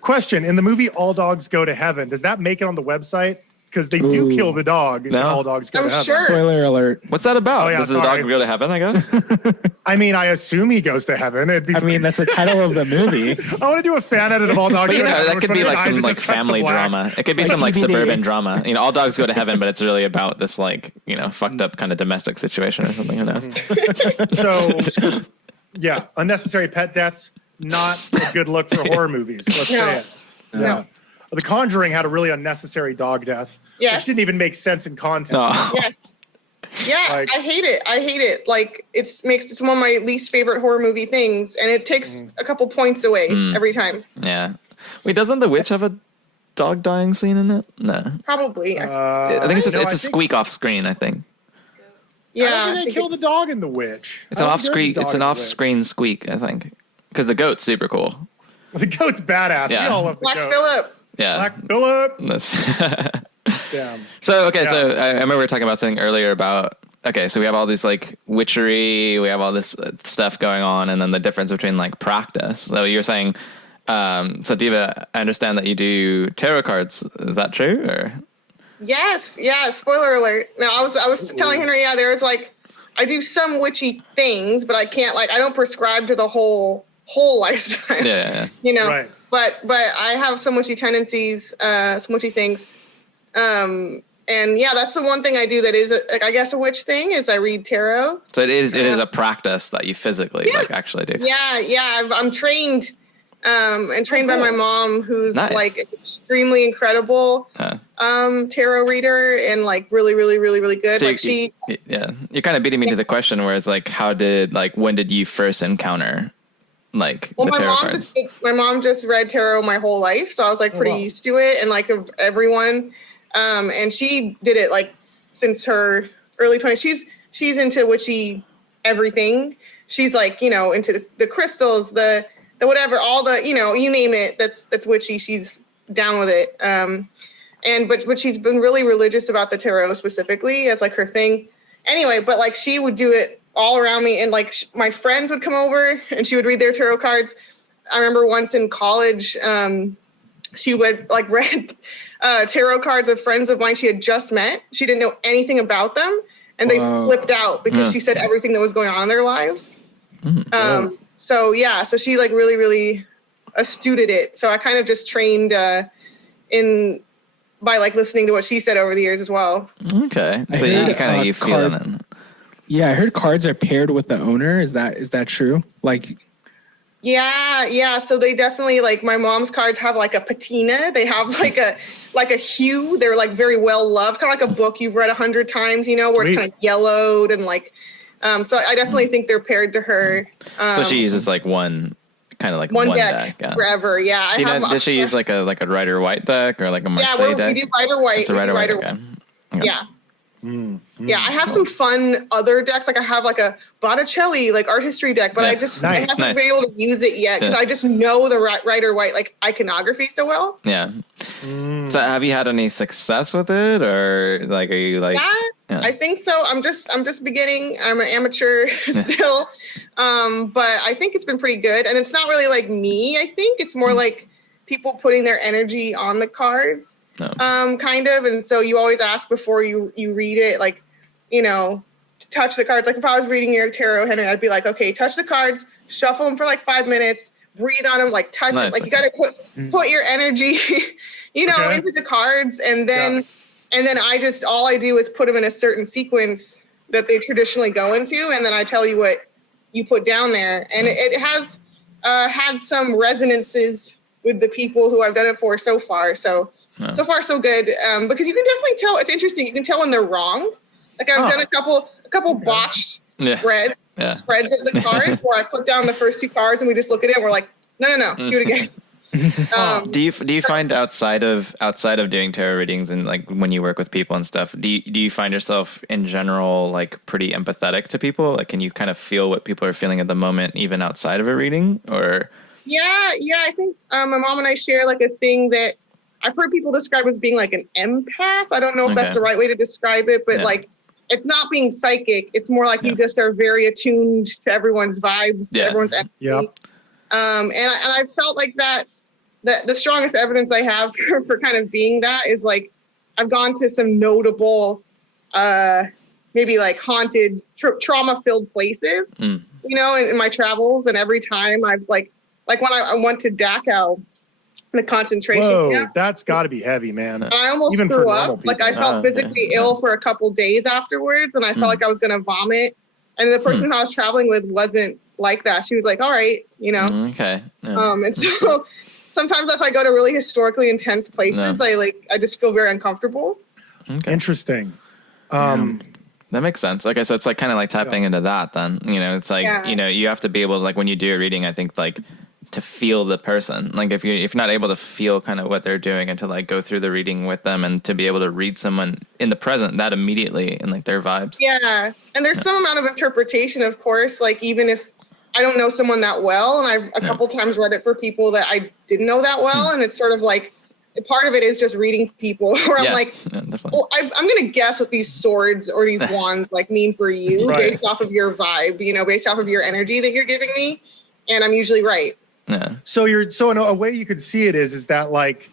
Question: in the movie All Dogs Go to Heaven, does that make it on the website? Because they do kill the dog in All Dogs Go to Heaven. Sure. Spoiler alert. What's that about? Oh, yeah, Does the dog go to heaven, I guess? I mean, I assume he goes to heaven. I mean, that's the title of the movie. I want to do a fan edit of All Dogs But Go to Heaven. that could be like some like family drama. It could be some like suburban drama. You know, All Dogs Go to Heaven, but it's really about this like, you know, fucked up kind of domestic situation or something. Who knows? So, yeah, unnecessary pet deaths, not a good look for horror movies. Let's say it. No. The Conjuring had a really unnecessary dog death. Yes. Which didn't even make sense in context. No. Yes. Yeah, Like- I hate it. Like it's one of my least favorite horror movie things, and it takes a couple points away every time. Yeah. Wait, doesn't The Witch have a dog dying scene in it? No. Probably. I think it's just no, it's I a think- squeak off screen, I think. Yeah. I don't I think they think kill the dog in The Witch. It's an off-screen squeak, I think. Because the goat's super cool. The goat's badass. Yeah. We all love the Black goat. Phillip. Yeah. Black Phillip. That's Damn. So Yeah. so I remember we were talking about something earlier about so we have all these like witchery, we have all this stuff going on, and then the difference between like practice. So you're saying, so Diva, I understand that you do tarot cards. Is that true? Or Yes. Yeah. Spoiler alert. No, I was telling Henry. Yeah, there's like I do some witchy things, but I can't I don't prescribe to the whole lifestyle. yeah. You know. Right. But I have some witchy tendencies, some witchy things. And yeah, that's the one thing I do that is, I guess, a witch thing is I read tarot. So it is a practice that you physically like actually do. Yeah. I'm trained, and trained by my mom, who's like extremely incredible tarot reader and like really, really, really, really good. So you're kind of beating me to the question where it's like, when did you first encounter the tarot cards? My mom just read tarot my whole life, so I was like pretty used to it, and like of everyone. And she did it like since her early 20s. She's into witchy everything. She's like, you know, into the crystals, the whatever, all the, you know, you name it, that's witchy. She's down with it. But she's been really religious about the tarot specifically as like her thing. Anyway, but like she would do it all around me, and like my friends would come over and she would read their tarot cards. I remember once in college, she would like read tarot cards of friends of mine she had just met. She didn't know anything about them, and they flipped out because she said everything that was going on in their lives. So she like really, really astute at it. So I kind of just trained by like listening to what she said over the years as well. Okay, so you feel it. Yeah, I heard cards are paired with the owner. Is that true? Like. Yeah. So they definitely, like, my mom's cards have like a patina. They have like a hue. They're like very well loved, kind of like a book you've read 100 times, you know, where it's kind of yellowed and like. So I definitely think they're paired to her. So she uses like one deck forever. Yeah. Does she use like a Rider White deck or like a Marseille deck? We do Rider White. It's a Rider White. Okay. Yeah. Yeah, I have some fun other decks. Like I have like a Botticelli like art history deck, but I haven't been able to use it yet because I just know the Rider White like iconography so well. Yeah. So have you had any success with it, or like are you like? Yeah, I think so. I'm just beginning. I'm an amateur still, but I think it's been pretty good. And it's not really like me. I think it's more like people putting their energy on the cards. Kind of. And so you always ask before you read it, like, you know, to touch the cards. Like if I was reading your tarot, Henry, I'd be like, okay, touch the cards, shuffle them for like 5 minutes, breathe on them, like touch it. Like you got to put your energy, you know, into the cards. And then all I do is put them in a certain sequence that they traditionally go into, and then I tell you what you put down there. And it has had some resonances with the people who I've done it for so far. So far so good. Because you can definitely tell. It's interesting. You can tell when they're wrong. Like I've done a couple botched spreads of the cards where I put down the first 2 cards and we just look at it and we're like, no, do it again. Do you find outside of doing tarot readings and like when you work with people and stuff, do you find yourself in general like pretty empathetic to people? Like, can you kind of feel what people are feeling at the moment, even outside of a reading? Or I think my mom and I share like a thing that I've heard people describe as being like an empath. I don't know if that's the right way to describe it, but like it's not being psychic. It's more like you just are very attuned to everyone's vibes, everyone's energy. Yep. And I felt like that the strongest evidence I have for kind of being that is like I've gone to some notable, maybe like haunted, trauma-filled places, you know, in my travels. And every time I've like when I went to Dachau, the concentration camp. That's got to be heavy, man. And I almost Even threw up. Like I felt physically ill for a couple days afterwards, and I felt like I was going to vomit. And the person who I was traveling with wasn't like that. She was like, all right, you know. Okay. Yeah. And so sometimes if I go to really historically intense places, I just feel very uncomfortable. Okay. Interesting. That makes sense. Like I said, it's like kind of like tapping into that then, you know, it's like, you know, you have to be able to, like when you do a reading, I think like to feel the person, like if you're not able to feel kind of what they're doing and to like go through the reading with them and to be able to read someone in the present that immediately and like their vibes. Yeah. And there's some amount of interpretation, of course, like even if I don't know someone that well, and I've a couple times read it for people that I didn't know that well. And it's sort of like, part of it is just reading people where I'm like, well, I'm going to guess what these swords or these wands like mean for you based off of your vibe, you know, based off of your energy that you're giving me. And I'm usually right. Yeah. So in a way you could see it is that like,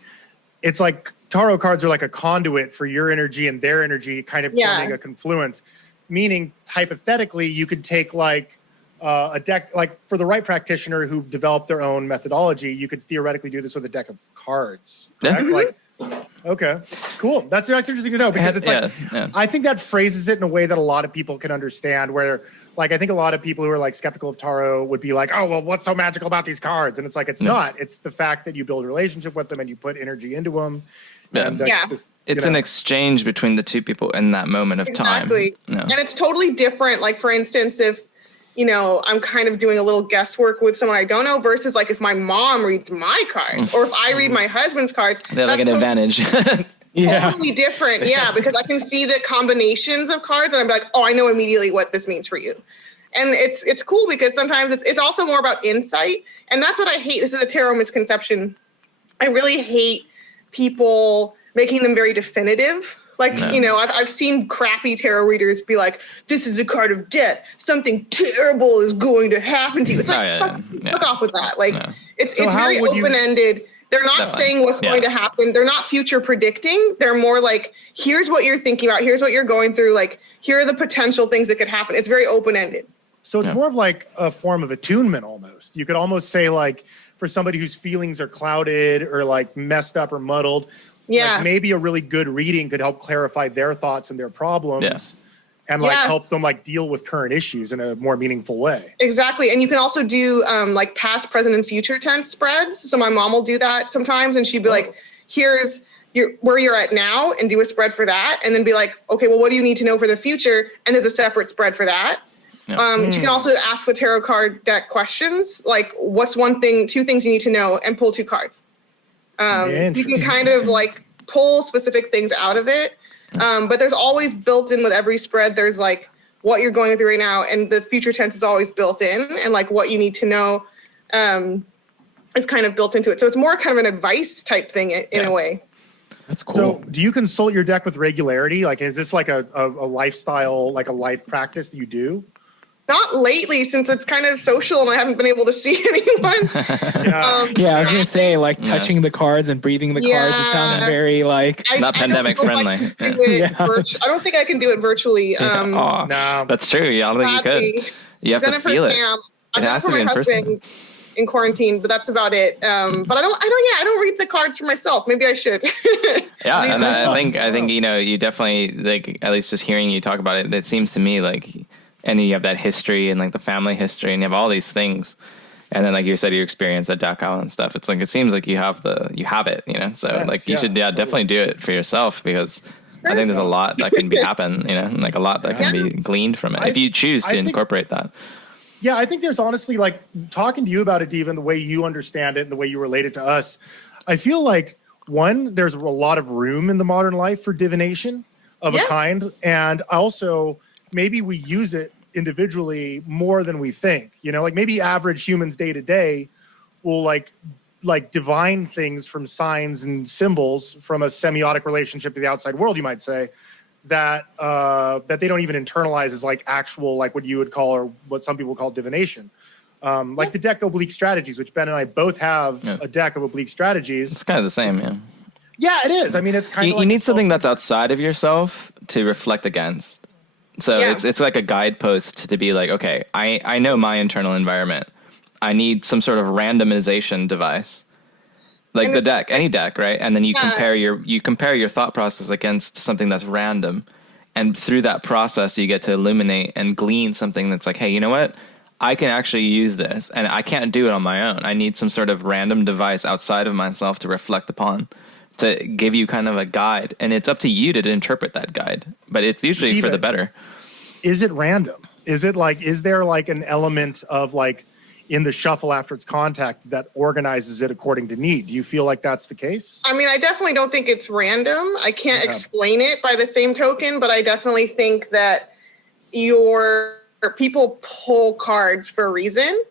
it's like tarot cards are like a conduit for your energy and their energy kind of forming a confluence, meaning hypothetically you could take like a deck, like for the right practitioner who developed their own methodology, you could theoretically do this with a deck of cards. Correct? Like, okay, cool. That's interesting to know because it's like, I think that phrases it in a way that a lot of people can understand where like, I think a lot of people who are like skeptical of tarot would be like, oh, well, what's so magical about these cards? And it's like, it's not, it's the fact that you build a relationship with them and you put energy into them. And, it's an exchange between the two people in that moment of time. And it's totally different. Like for instance, if, you know, I'm kind of doing a little guesswork with someone I don't know versus like if my mom reads my cards or if I read my husband's cards. They have like an advantage. Totally different. Yeah. Because I can see the combinations of cards and I'm like, oh, I know immediately what this means for you. And it's cool because sometimes it's also more about insight. And that's what I hate. This is a tarot misconception. I really hate people making them very definitive. Like, you know, I've seen crappy tarot readers be like, this is a card of death. Something terrible is going to happen to you. It's like, fuck off with that. Like, it's very open-ended. They're not saying what's going to happen. They're not future predicting. They're more like, here's what you're thinking about. Here's what you're going through. Like, here are the potential things that could happen. It's very open-ended. So it's more of like a form of attunement almost. You could almost say like, for somebody whose feelings are clouded or like messed up or muddled, like maybe a really good reading could help clarify their thoughts and their problems and like help them like deal with current issues in a more meaningful way. Exactly. And you can also do like past, present, and future tense spreads. So my mom will do that sometimes and she'd be like, here's where you're at now and do a spread for that. And then be like, okay, well, what do you need to know for the future? And there's a separate spread for that. You can also ask the tarot card deck questions, like what's two things you need to know and pull 2 cards. You can kind of like pull specific things out of it. But there's always built in with every spread, there's like what you're going through right now. And the future tense is always built in and like what you need to know is kind of built into it. So it's more kind of an advice type thing in a way. That's cool. So do you consult your deck with regularity? Like, is this like a lifestyle, like a life practice that you do? Not lately, since it's kind of social and I haven't been able to see anyone. I was going to say, like, touching the cards and breathing the cards. It sounds very, like... not pandemic friendly. I don't think I can do it virtually. No. That's true. I don't think you could. You have to feel it. I've done it for my husband. in quarantine, but that's about it. But I don't read the cards for myself. Maybe I should. Yeah, and I think you definitely, like, at least just hearing you talk about it, it seems to me like, and you have that history and like the family history, and you have all these things, and then like you said, your experience at Dachau and stuff. It's like it seems like you have it, So yes, you should definitely do it for yourself, because I think there's a lot that can happen, and like a lot that can be gleaned from it if you choose to incorporate that. Yeah, I think there's honestly, like, talking to you about it, Diva, and the way you understand it and the way you relate it to us, I feel like, one, there's a lot of room in the modern life for divination of a kind. And also, maybe we use it individually more than we think. Like maybe average humans day to day will like divine things from signs and symbols from a semiotic relationship to the outside world, you might say, that they don't even internalize as like actual, like what you would call, or what some people call divination. Like the deck oblique strategies, which Ben and I both have a deck of oblique strategies. It's kind of the same, yeah. Yeah, it is. I mean, it's kind of you need something that's outside of yourself to reflect against. So it's like a guidepost to be like, okay, I know my internal environment. I need some sort of randomization device. Like the deck, any deck, right? And then you compare your thought process against something that's random. And through that process, you get to illuminate and glean something that's like, hey, you know what? I can actually use this, and I can't do it on my own. I need some sort of random device outside of myself to reflect upon, to give you kind of a guide. And it's up to you to interpret that guide, but it's usually for the better. Is it random? Is there like an element of like in the shuffle after its contact that organizes it according to need? Do you feel like that's the case? I mean, I definitely don't think it's random. I can't explain it by the same token, but I definitely think that your people pull cards for a reason.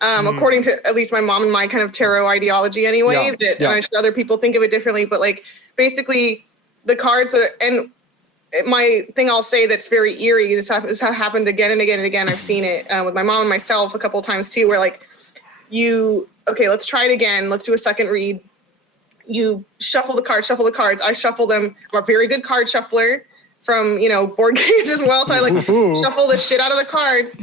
According to at least my mom and my kind of tarot ideology anyway, I'm sure other people think of it differently, but like basically the cards and my thing I'll say that's very eerie, this has happened again and again and again. I've seen it with my mom and myself a couple of times too, where like let's try it again. Let's do a second read. You shuffle the cards. I shuffle them. I'm a very good card shuffler from, board games as well. So I like shuffle the shit out of the cards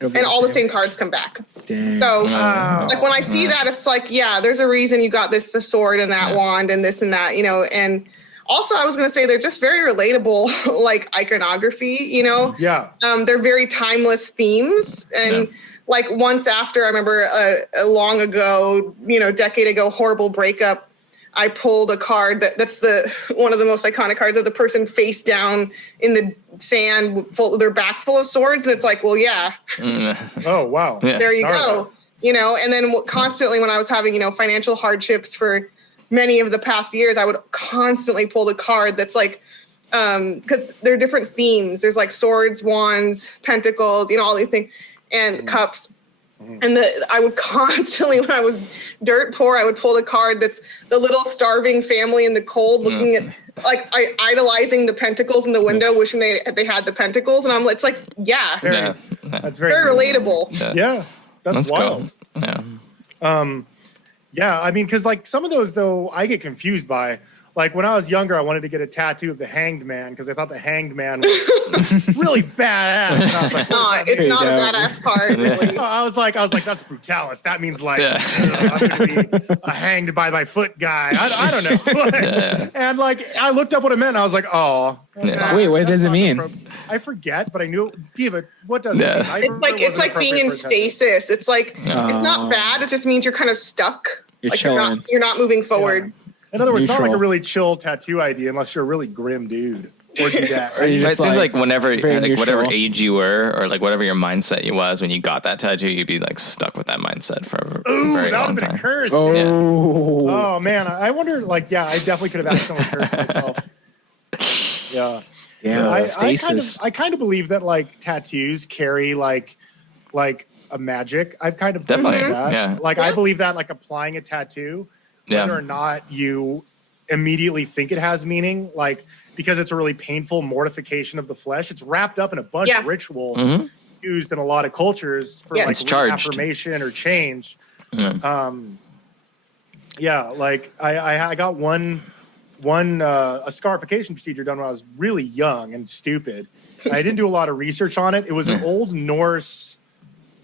and all the same cards come back. Damn. So like when I see that, it's like, yeah, there's a reason you got the sword and that wand and this and that, and also, I was going to say they're just very relatable, like iconography, they're very timeless themes. And like once after, I remember a long ago, decade ago, horrible breakup, I pulled a card that's one of the most iconic cards of the person face down in the sand, their back full of swords. And it's like, well, yeah. Oh, wow. Yeah. There you go. And then constantly when I was having, financial hardships for many of the past years, I would constantly pull the card that's like, because there are different themes. There's like swords, wands, pentacles, all these things, and cups. And I would constantly, when I was dirt poor, I would pull the card that's the little starving family in the cold, looking at like idolizing the pentacles in the window, wishing they had the pentacles. And it's like, that's very relatable. Yeah, that's wild. Cool. Yeah. Yeah, I mean, because like some of those, though, I get confused by. Like when I was younger, I wanted to get a tattoo of the Hanged Man because I thought the Hanged Man was really badass. And I was like, no, it's not a badass card, really. I was like, that's brutalis. That means like I'm going to be a hanged by my foot guy. I don't know. And like I looked up what it meant. And I was like, oh. Wait, what does it mean? I forget, but I knew. Diva, what does it mean? It's like being in stasis. It's like it's not bad. It just means you're kind of stuck. You're like chilling. You're not moving forward. Yeah. In other words, it's not like a really chill tattoo idea unless you're a really grim dude. Or do that. Right? It seems like whatever age you were, or like whatever your mindset was when you got that tattoo, you'd be like stuck with that mindset for a very long time. Been a curse. Oh man, I wonder. Like, yeah, I definitely could have accidentally cursed myself. Yeah. I kind of believe that like tattoos carry like a magic. I've kind of definitely that. Yeah. Like I believe that like applying a tattoo, whether or not you immediately think it has meaning, like because it's a really painful mortification of the flesh, it's wrapped up in a bunch of ritual used in a lot of cultures for like affirmation or change. Like I got a scarification procedure done when I was really young and stupid. I didn't do a lot of research on it. It was an old Norse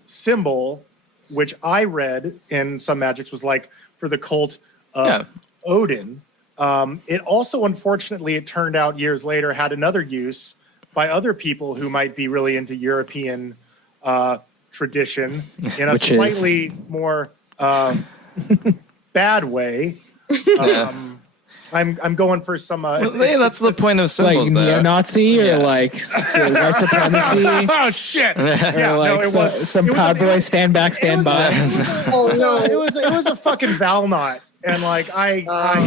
symbol which I read in some magics was like for the cult of Odin. It also, unfortunately, it turned out years later had another use by other people who might be really into European tradition in a slightly more bad way. I'm going for some. That's the point of symbols, like neo-Nazi or like white supremacy. Oh shit! Yeah, like some Proud Boys stand back, stand by. It was a fucking Valnot, and like I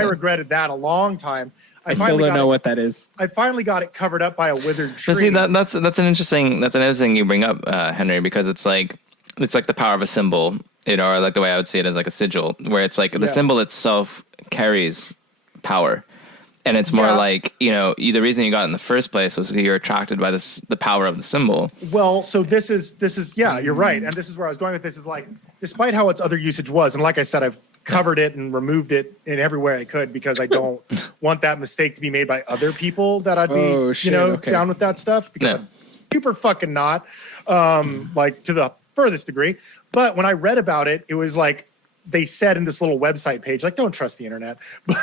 regretted that a long time. I still don't know what that is. I finally got it covered up by a withered tree. But see, that's an interesting you bring up, Henry, because it's like the power of a symbol, or like the way I would see it as like a sigil, where it's like the symbol itself carries power, and it's more like the reason you got it in the first place was you're attracted by the power of the symbol. Well, so this is you're right, and this is where I was going with this. Is like, despite how its other usage was, and like I said, I've covered it and removed it in every way I could because I don't want that mistake to be made by other people that I'd be down with that stuff, because I'm super fucking not like to the furthest degree. But when I read about it, it was like they said in this little website page, like, don't trust the internet, but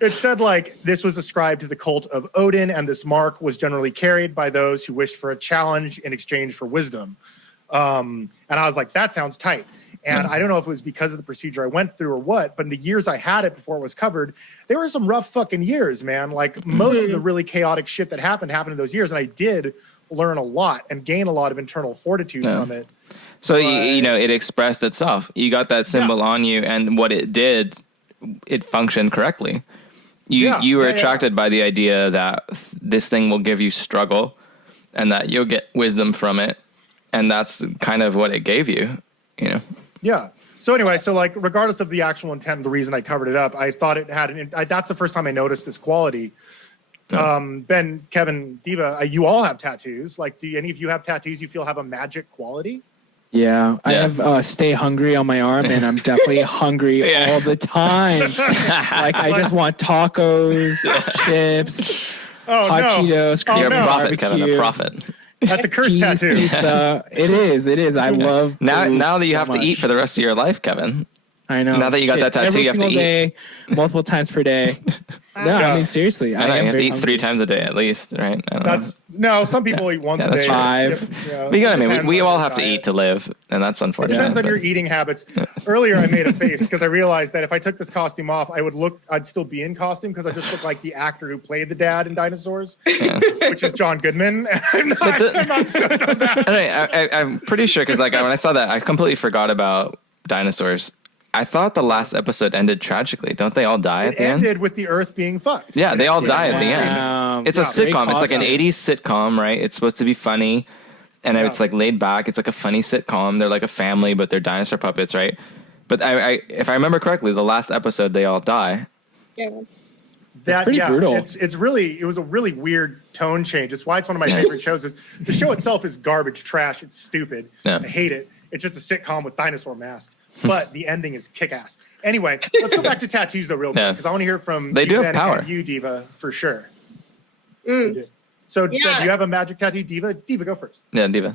it said like this was ascribed to the cult of Odin, and this mark was generally carried by those who wished for a challenge in exchange for wisdom. And I was like, that sounds tight. And I don't know if it was because of the procedure I went through or what, but in the years I had it before it was covered, there were some rough fucking years, man. Like most of the really chaotic shit that happened in those years. And I did learn a lot and gain a lot of internal fortitude from it. So, it expressed itself. You got that symbol on you, and what it did, it functioned correctly. You were attracted by the idea that this thing will give you struggle and that you'll get wisdom from it. And that's kind of what it gave you, Yeah. So anyway, like regardless of the actual intent and the reason I covered it up, I thought it had that's the first time I noticed its quality. Ben, Kevin, Diva, you all have tattoos. Like, do any of you have tattoos you feel have a magic quality? Yeah, I have Stay Hungry on my arm, and I'm definitely hungry all the time. Like, I just want tacos, chips, hot Cheetos, You're a prophet, barbecue. Kevin, a prophet. That's a cursed tattoo. Pizza. It is. I love now that you so have to eat for the rest of your life, Kevin. I know. Now that you got that tattoo, you have to eat day, multiple times per day. No, I mean seriously. I you have to eat 3 times a day at least, right? Some people eat once a day. 5. But we all have to eat to live, and that's unfortunate. It depends on your eating habits. Earlier, I made a face because I realized that if I took this costume off, I'd still be in costume because I just look like the actor who played the dad in Dinosaurs, which is John Goodman. I'm not stoked on that. I'm pretty sure because when I saw that, I completely forgot about Dinosaurs. I thought the last episode ended tragically. Don't they all die at the end? It ended with the Earth being fucked. Yeah, they all die at the end. It's a sitcom. It's like an 80s sitcom, right? It's supposed to be funny, and it's like laid back. It's like a funny sitcom. They're like a family, but they're dinosaur puppets, right? But if I remember correctly, the last episode they all die. Yeah. That's pretty brutal. It was a really weird tone change. It's why it's one of my favorite shows. The show itself is garbage trash. It's stupid. I hate it. It's just a sitcom with dinosaur masks. But the ending is kick-ass. Anyway, let's go back to tattoos, though, real quick, because I want to hear from they do have power. And you, Diva, for sure. So, do you have a magic tattoo, Diva? Diva, go first. Yeah, Diva.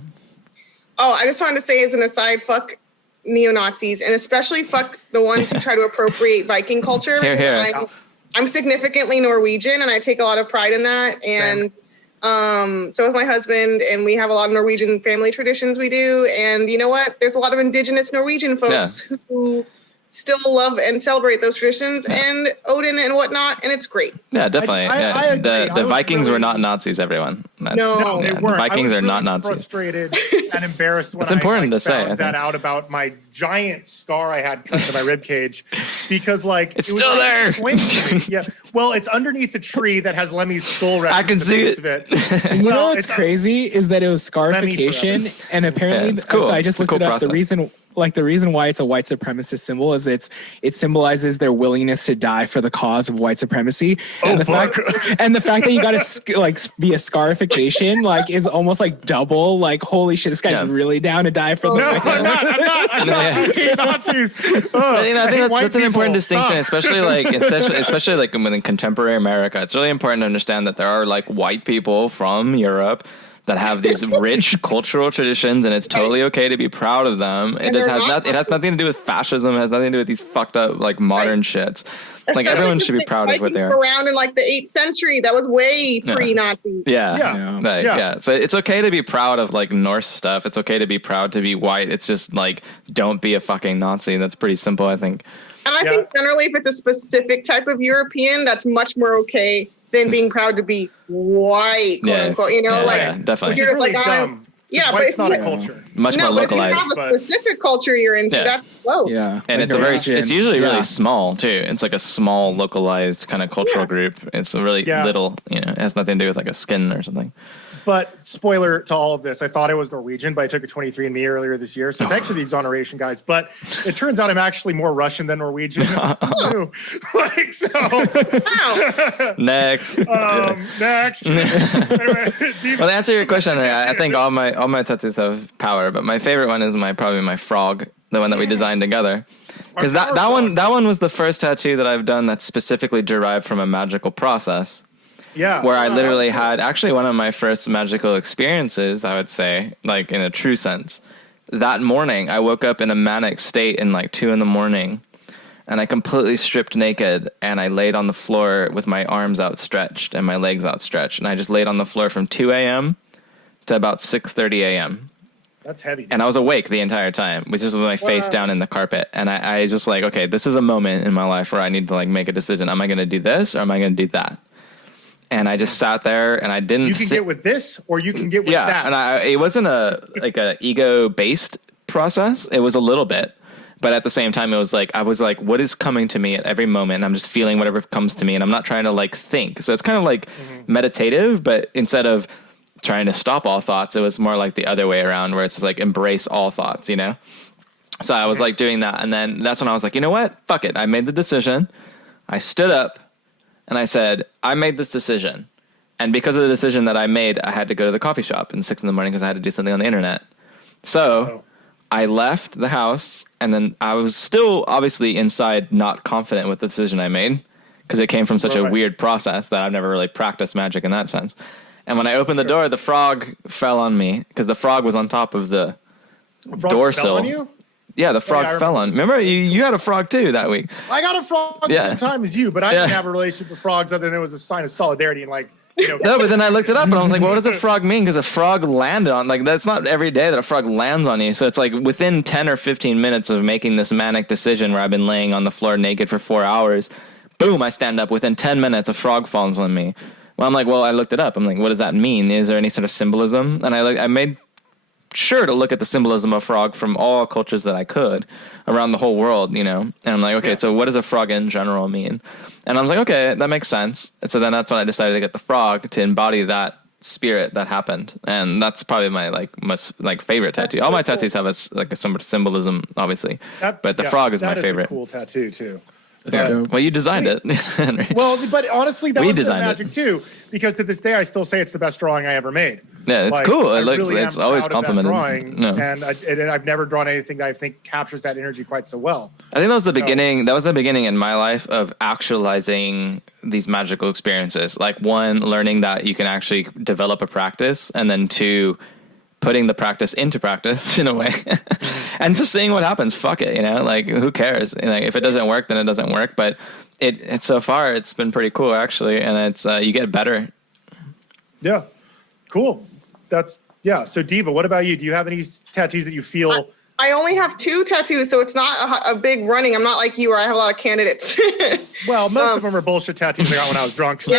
Oh, I just wanted to say as an aside, fuck neo-Nazis, and especially fuck the ones who try to appropriate Viking culture. Here. I'm significantly Norwegian, and I take a lot of pride in that. And so is my husband, and we have a lot of Norwegian family traditions we do. And you know what? There's a lot of indigenous Norwegian folks who still love and celebrate those traditions and Odin and whatnot, and it's great. Yeah, definitely. I agree. The Vikings were not Nazis, everyone. No, they weren't. The Vikings are not really Nazis. Frustrated and embarrassed when it's important to say, found that out about my giant scar I had cut to my rib cage, because it's still there. Yeah, well, it's underneath a tree that has Lemmy's skull. I can see it. And you know what's crazy is that it was scarification, and apparently, it's cool. So I just looked it up. Process. The reason why it's a white supremacist symbol is it symbolizes their willingness to die for the cause of white supremacy. And the fact that you got it via scarification is almost like double. Like, holy shit, this guy's really down to die for the white supremacy. I'm not. I hate Nazis. I think that's an important distinction, especially in contemporary America. It's really important to understand that there are white people from Europe that have these rich cultural traditions, and it's totally okay to be proud of them. It has nothing to do with fascism. It has nothing to do with these fucked up like modern shits. Like everyone should be proud of what they are. Around in like the 8th century, that was way pre-Nazi. Yeah. So it's okay to be proud of like Norse stuff. It's okay to be proud to be white. It's just like, don't be a fucking Nazi. That's pretty simple, I think. And I think generally, if it's a specific type of European, that's much more okay than being proud to be white, quote unquote. You know, definitely. Which is really dumb. Yeah, but it's not a you, culture. Much more localized. If you have a specific culture you're into, that's low. Yeah, and like it's usually really small too. It's like a small localized kind of cultural group. It's a really little, you know, it has nothing to do with like a skin or something. But spoiler to all of this, I thought I was Norwegian, but I took a 23andMe earlier this year. So thanks for the exoneration, guys. But it turns out I'm actually more Russian than Norwegian. Like, so. Wow. Next. Next. Anyway, well, to answer your question, I think all my tattoos have power, but my favorite one is probably my frog, the one that we designed together. Because that one was the first tattoo that I've done that's specifically derived from a magical process. Yeah. Where I literally had actually one of my first magical experiences, I would say, like in a true sense. That morning, I woke up in a manic state in like 2 a.m, and I completely stripped naked, and I laid on the floor with my arms outstretched and my legs outstretched. And I just laid on the floor from 2 a.m. to about 6:30 a.m. That's heavy. And I was awake the entire time, which is with my face down in the carpet. And I just like, okay, this is a moment in my life where I need to like make a decision. Am I going to do this or am I going to do that? And I just sat there and I didn't. You can get with this or you can get with that. And it wasn't a ego based process. It was a little bit, but at the same time, it was like, I was like, what is coming to me at every moment? And I'm just feeling whatever comes to me, and I'm not trying to like think. So it's kind of like meditative, but instead of trying to stop all thoughts, it was more like the other way around, where it's just like embrace all thoughts, you know? So I was like doing that. And then that's when I was like, you know what? Fuck it. I made the decision. I stood up. And I said, I made this decision. And because of the decision that I made, I had to go to the coffee shop at 6 a.m. because I had to do something on the internet. So I left the house, and then I was still obviously inside not confident with the decision I made, because it came from such a weird process that I've never really practiced magic in that sense. And when I opened the door, the frog fell on me, because the frog was on top of the door sill. Fell on you? Yeah, the frog fell on. Remember, you had a frog too that week. I got a frog at the same time as you, but I didn't have a relationship with frogs other than it was a sign of solidarity and like, you know. No, but then I looked it up and I was like, well, what does a frog mean? Because a frog landed on, like, that's not every day that a frog lands on you. So it's like within 10 or 15 minutes of making this manic decision where I've been laying on the floor naked for 4 hours, boom, I stand up. Within 10 minutes, a frog falls on me. Well, I'm like, well, I looked it up. I'm like, what does that mean? Is there any sort of symbolism? And I made sure to look at the symbolism of frog from all cultures that I could around the whole world, you know? And I'm like, okay, so what does a frog in general mean? And I was like, okay, that makes sense. And so then that's when I decided to get the frog to embody that spirit that happened. And that's probably my most favorite tattoo. All my tattoos have a some symbolism, obviously, but the frog is my favorite. A cool tattoo too. Well, you designed it, Henry. Well, but honestly, that was magic too, because to this day, I still say it's the best drawing I ever made. Yeah, it's cool. It's always complimented. And I've never drawn anything that I think captures that energy quite so well. I think that was the beginning. That was the beginning in my life of actualizing these magical experiences. Like, one, learning that you can actually develop a practice, and then two, putting the practice into practice in a way and just seeing what happens. Fuck it. You know, like, who cares? Like, if it doesn't work, then it doesn't work. But it so far, it's been pretty cool actually. And it's, you get better. Yeah. Cool. So Diva, what about you? Do you have any tattoos that you feel? I only have 2 tattoos, so it's not a big running. I'm not like you where I have a lot of candidates. Well, most of them are bullshit tattoos I got when I was drunk. So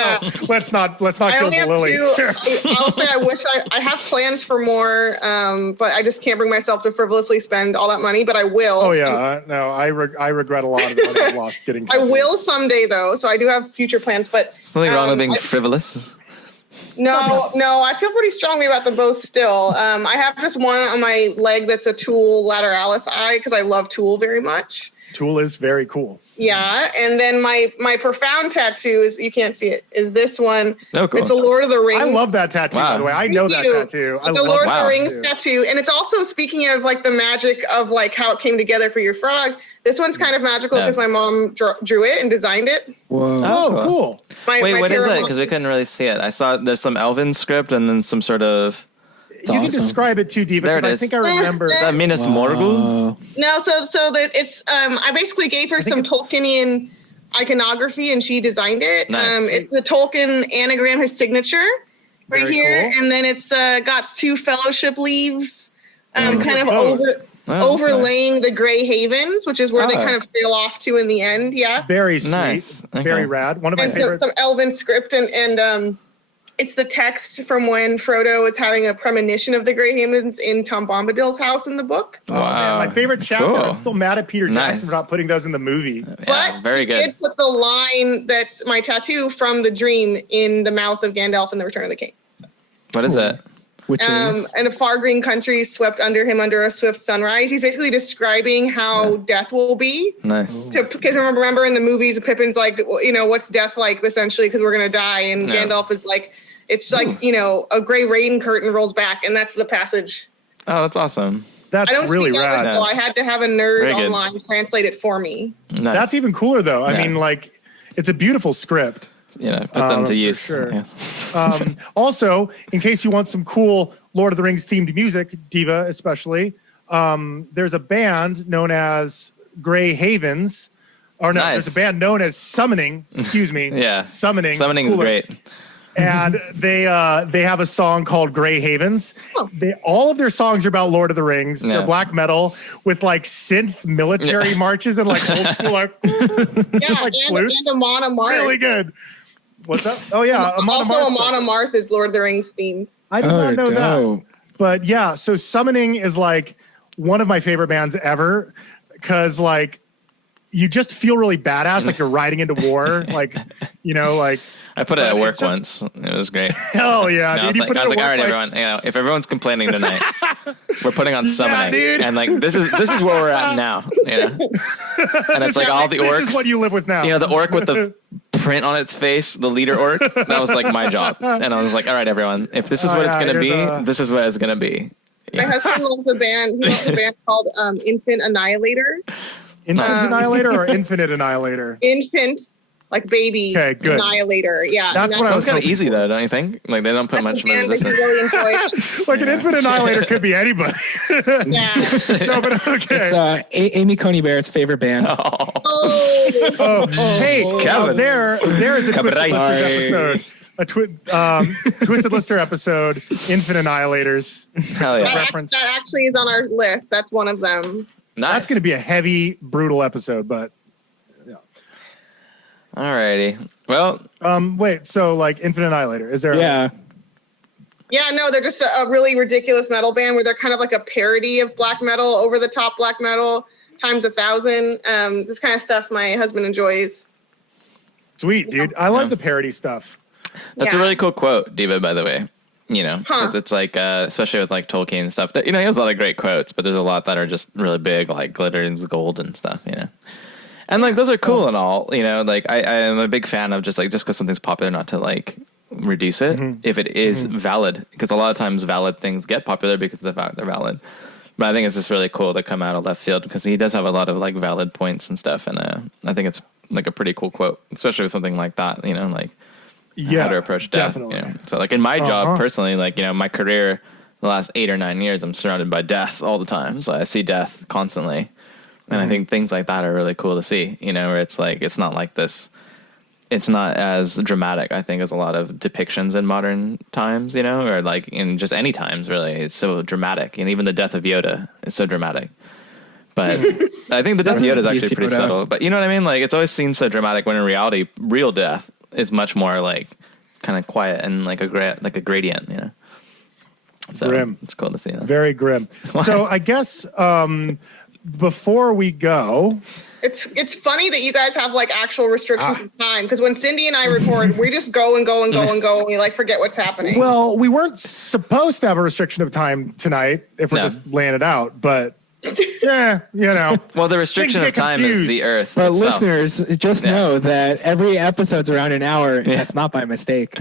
let's not kill the lily. I'll say I wish I have plans for more, but I just can't bring myself to frivolously spend all that money, but I will. Oh yeah. No, I regret a lot of the money I've lost getting tattoos. I will someday though. So I do have future plans, but there's nothing wrong with being frivolous. No, I feel pretty strongly about them both still. I have just one on my leg that's a Tool lateralis eye because I love Tool very much. Tool is very cool. Yeah, and then my profound tattoo is, you can't see it, is this one. Oh, cool. It's a Lord of the Rings. I love that tattoo, by the way. I know that tattoo. It's a Lord of the Rings tattoo. And it's also, speaking of like the magic of like how it came together for your frog, this one's kind of magical because my mom drew it and designed it. Whoa. Oh, cool. Wait, what is it? Because we couldn't really see it. I saw there's some Elven script and then some sort of... You can describe it too, Diva, because I think I remember. Is that Minas Morgul? No, so it's I basically gave her some Tolkienian iconography and she designed it. Nice. It's the Tolkien anagram, his signature right Very here, cool. and then it's got 2 fellowship leaves, kind of overlaying the Grey Havens, which is where they kind of sail off to in the end. Yeah, very sweet, nice. Okay. Very rad. One of my favorites. Some Elven script and it's the text from when Frodo is having a premonition of the Grey Havens in Tom Bombadil's house in the book. Oh, man, my favorite chapter. Cool. I'm still mad at Peter Jackson for not putting those in the movie. But very good. he did put the line that's my tattoo from the dream in the mouth of Gandalf in The Return of the King. What is that? Which is? And a far green country swept under him under a swift sunrise. He's basically describing how death will be. Nice. Because remember in the movies, Pippin's like, what's death like essentially? Because we're going to die. And Gandalf is like, it's like, a gray rain curtain rolls back. And that's the passage. Oh, that's awesome. That's really rad. So I had to have a nerd online translate it for me. Nice. That's even cooler, though. I mean, like, it's a beautiful script. Put them to use. Sure. Yeah. Also, in case you want some cool Lord of the Rings themed music, Diva especially, there's a band known as Grey Havens. Or no, there's a band known as Summoning. Excuse me. Yeah. Summoning. Summoning is great. And they have a song called Grey Havens. All of their songs are about Lord of the Rings. They're black metal with like synth military marches and like old school like, like flutes. And Amon Amarth. Really good. What's up? Oh yeah, Amon Amarth is Lord of the Rings themed. I did not know that. But yeah, so Summoning is like one of my favorite bands ever because like you just feel really badass, like you're riding into war, like like. I put it at work once. It was great. Hell yeah, dude! I was like, all right, everyone. If everyone's complaining tonight, we're putting on Summoning, and like this is where we're at now. And it's like all the orcs. This is what you live with now. The orc with the print on its face, the leader orc. That was like my job, and I was like, all right, everyone. If this is what it's gonna be, this is what it's gonna be. My husband loves a band. He loves a band called Infant Annihilator. Infant Annihilator or Infinite Annihilator? Infant. Like baby Annihilator. Yeah. That's what I was kind of easy though, don't you think? Like they don't put much resistance. Really enjoy. Like an Infinite Annihilator could be anybody. No, but okay. It's Amy Coney Barrett's favorite band. Hey, Kevin. There is a Twisted Listers episode. Twisted Lister episode, Infinite Annihilators. Hell yeah. That actually is on our list. That's one of them. Nice. That's going to be a heavy, brutal episode, but alrighty. Well, wait. So, like, Infinite Annihilator, is there? Yeah. Yeah. No, they're just a really ridiculous metal band where they're kind of like a parody of black metal, over the top black metal times 1,000. This kind of stuff my husband enjoys. Sweet, dude. I love the parody stuff. That's a really cool quote, Diva. By the way, because it's like, especially with like Tolkien and stuff. That he has a lot of great quotes, but there's a lot that are just really big, like glitters gold and stuff. And like those are cool and all, like I am a big fan of just because something's popular, not to like reduce it if it is valid, because a lot of times valid things get popular because of the fact they're valid. But I think it's just really cool to come out of left field because he does have a lot of like valid points and stuff, and I think it's like a pretty cool quote, especially with something like that, like how to approach death. Definitely. So like in my job personally, like my career, the last 8 or 9 years, I'm surrounded by death all the time, so I see death constantly. And I think things like that are really cool to see, where it's like, it's not like this, it's not as dramatic, I think, as a lot of depictions in modern times, or like in just any times, really. It's so dramatic. And even the death of Yoda is so dramatic. But I think the death of Yoda is actually pretty subtle. But you know what I mean? Like, it's always seen so dramatic when in reality, real death is much more like kind of quiet and like a gradient, So grim. It's cool to see that. Very grim. So I guess, before we go, it's funny that you guys have like actual restrictions of time, because when Cindy and I record, we just go and go and go and go, and we like forget what's happening. Well, we weren't supposed to have a restriction of time tonight if we're just laying it out, but Yeah, Well, the restriction of time is the Earth. But itself. listeners, just know that every episode's around an hour. And that's not by mistake.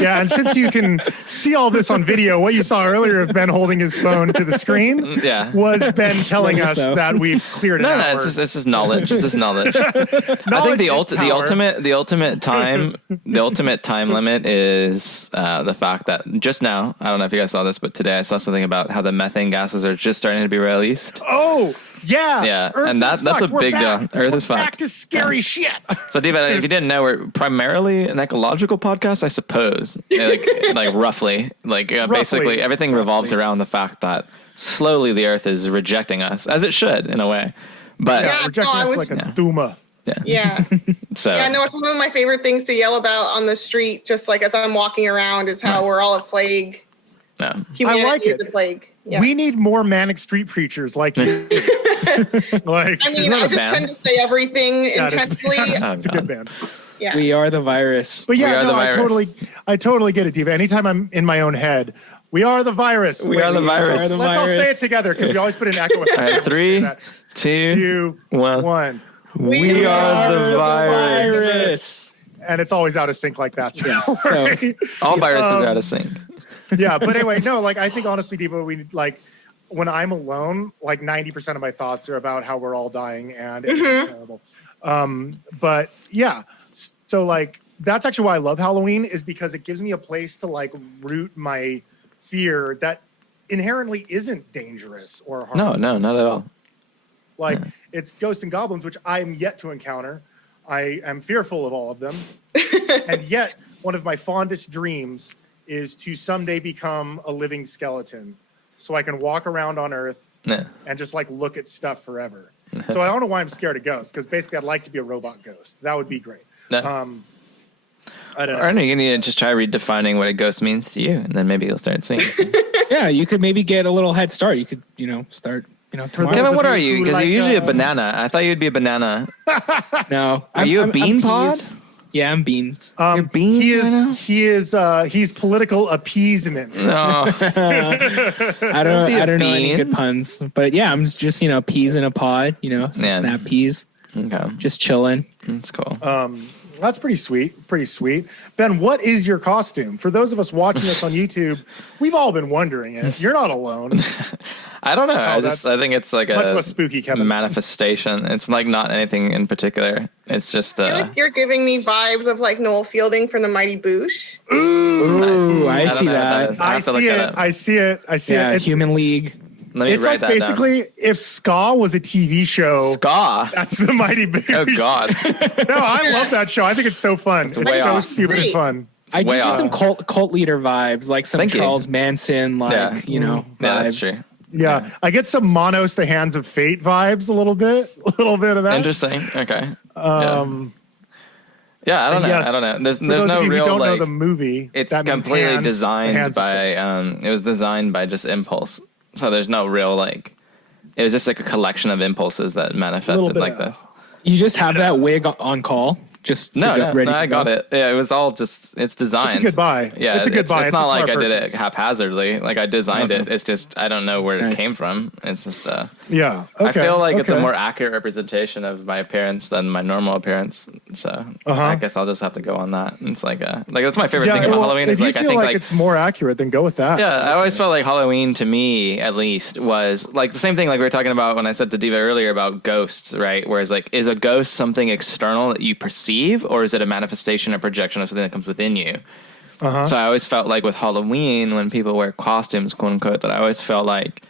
Yeah, and since you can see all this on video, what you saw earlier of Ben holding his phone to the screen was Ben telling us that we've cleared an hour. No, it's just knowledge. This is knowledge. I think the ultimate time limit is the fact that just now, I don't know if you guys saw this, but today I saw something about how the methane gases are just starting to be released. Oh, yeah. Yeah, Earth and that's a big deal. Earth is fucked. Back to scary shit. So, Diva, if you didn't know, we're primarily an ecological podcast, I suppose. Like roughly. Basically, everything revolves around the fact that slowly the Earth is rejecting us, as it should, in a way. But rejecting us like a Duma. Yeah. So yeah, no, it's one of my favorite things to yell about on the street, just like as I'm walking around, is how we're all a plague. Yeah. Humanity I like it. is a plague. Yeah. We need more manic street preachers like you. I mean, I just tend to say everything intensely. It's a good band. Yeah. We are the virus. But yeah, the virus. I totally get it, Diva. Anytime I'm in my own head, we are the virus. We are the virus. Let's all say it together because we always put an echo. All right, 3, 2, 1. We are the virus. And it's always out of sync like that. So all viruses are out of sync. Yeah, but anyway, no, I think honestly, Diva, we when I'm alone, 90% of my thoughts are about how we're all dying and it's terrible. But yeah, so that's actually why I love Halloween, is because it gives me a place to root my fear that inherently isn't dangerous or harmful. No, not at all. It's ghosts and goblins, which I am yet to encounter. I am fearful of all of them. And yet, one of my fondest dreams is to someday become a living skeleton so I can walk around on Earth and just look at stuff forever. So I don't know why I'm scared of ghosts, because basically I'd like to be a robot ghost. That would be great. No. I don't know. Or you need to just try redefining what a ghost means to you, and then maybe you'll start seeing something. Yeah, you could maybe get a little head start. You could, start, tomorrow. Kevin, what are you? Because you're usually a banana. I thought you'd be a banana. No. Are you a bean pod? Yeah, I'm beans. You're beans He's political appeasement. No. I don't know any good puns, but yeah, I'm just peas in a pod. Some snap peas. Okay. Just chilling. That's cool. That's pretty sweet. Pretty sweet. Ben, what is your costume? For those of us watching this on YouTube, we've all been wondering it. You're not alone. I don't know. I think it's like much less spooky, Kevin. Manifestation. It's not anything in particular. It's just I feel like you're giving me vibes of Noel Fielding from the Mighty Boosh. Ooh, I see that. I see it. Yeah, It's Human League. It's basically if Ska was a TV show. Ska. That's the Mighty Boosh. Oh God. No, I love that show. I think it's so fun. It's way so off. stupid and fun. I do get some cult leader vibes, like some Charles Manson, vibes. That's true. Yeah, I get some Monos the Hands of Fate vibes a little bit of that. Interesting. Okay. Yeah, I don't know. Yes, I don't know. There's no real don't know the movie. It's completely designed by it was designed by just impulse. So there's no real it was just a collection of impulses that manifested like this. You just have that wig on call. Just no, I got it. Yeah, it was all just it's designed. It's a good buy. Yeah, it's a good buy. It's not like I did it haphazardly. I designed it. It's just I don't know where it came from. It's just yeah. Okay. I feel like it's a more accurate representation of my appearance than my normal appearance. So I guess I'll just have to go on that. It's that's my favorite thing about Halloween. Is I think it's more accurate, then go with that. Yeah, I always felt like Halloween to me, at least, was the same thing we were talking about when I said to Diva earlier about ghosts, right? Whereas is a ghost something external that you perceive, or is it a manifestation or projection of something that comes within you? So I always felt with Halloween, when people wear costumes, quote unquote, that I always felt like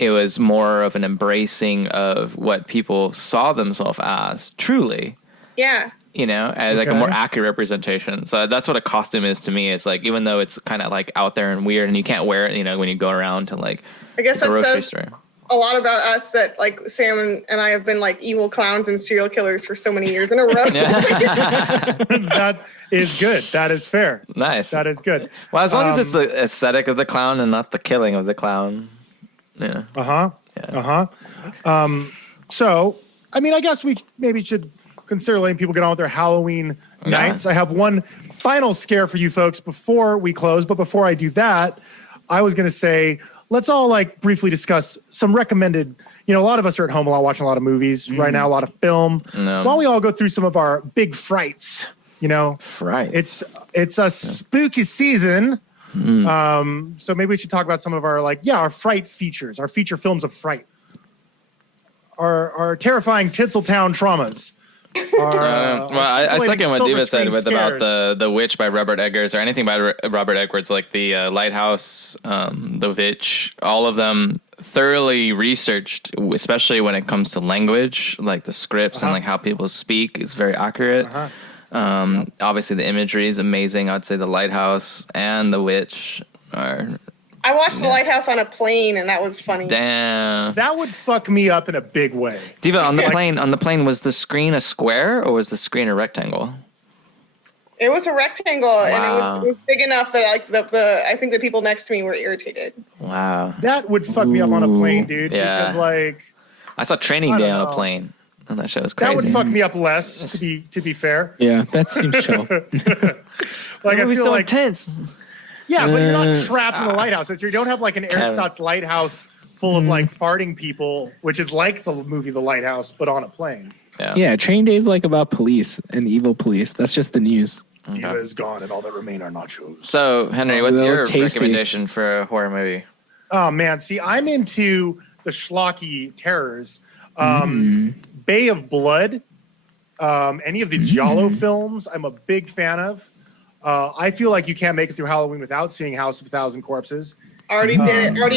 it was more of an embracing of what people saw themselves as truly. Yeah. As a more accurate representation. So that's what a costume is to me. It's even though it's kind of out there and weird and you can't wear it, when you go around to I guess that says store. A lot about us that Sam and I have been evil clowns and serial killers for so many years in a row. That is good. That is fair. Nice. That is good. Well, as long as it's the aesthetic of the clown and not the killing of the clown. Yeah. So, I mean, I guess we maybe should consider letting people get on with their Halloween nights. I have one final scare for you folks before we close. But before I do that, I was going to say, let's all like briefly discuss some recommended. You know, a lot of us are at home a lot watching a lot of movies right now, a lot of film. No. Why don't we all go through some of our big frights? You know, Frights. It's a spooky season. So maybe we should talk about some of our our fright features, our feature films of fright, our terrifying Tinseltown traumas. I second what Diva said scares. about the Witch by Robert Eggers or anything by Robert Eggers, like the Lighthouse, the Witch, all of them thoroughly researched, especially when it comes to language, like the scripts and like how people speak is very accurate. Obviously the imagery is amazing. I'd say the Lighthouse and the Witch are. I watched The Lighthouse on a plane, and that was funny. Damn. That would fuck me up in a big way. Diva, on the plane, was the screen a square or was the screen a rectangle? It was a rectangle, and it was big enough that I think the people next to me were irritated. Wow. That would fuck me up on a plane, dude. Yeah. Because I saw Training Day on a plane, and that show was crazy. that would fuck me up less. To be fair. Yeah, that seems chill. Like I feel so like intense. yeah, but you're not trapped in the lighthouse. You don't have like an ersatz lighthouse full of like farting people, which is like the movie The Lighthouse, but on a plane. Yeah, Training Day is like about police and evil police. That's just the news. Diva is gone, and all that remain are nachos. So, Henry, what's your tasty recommendation for a horror movie? Oh man, see, I'm into the schlocky terrors. Bay of Blood, any of the Giallo films, I'm a big fan of. I feel like you can't make it through Halloween without seeing House of a Thousand Corpses. Already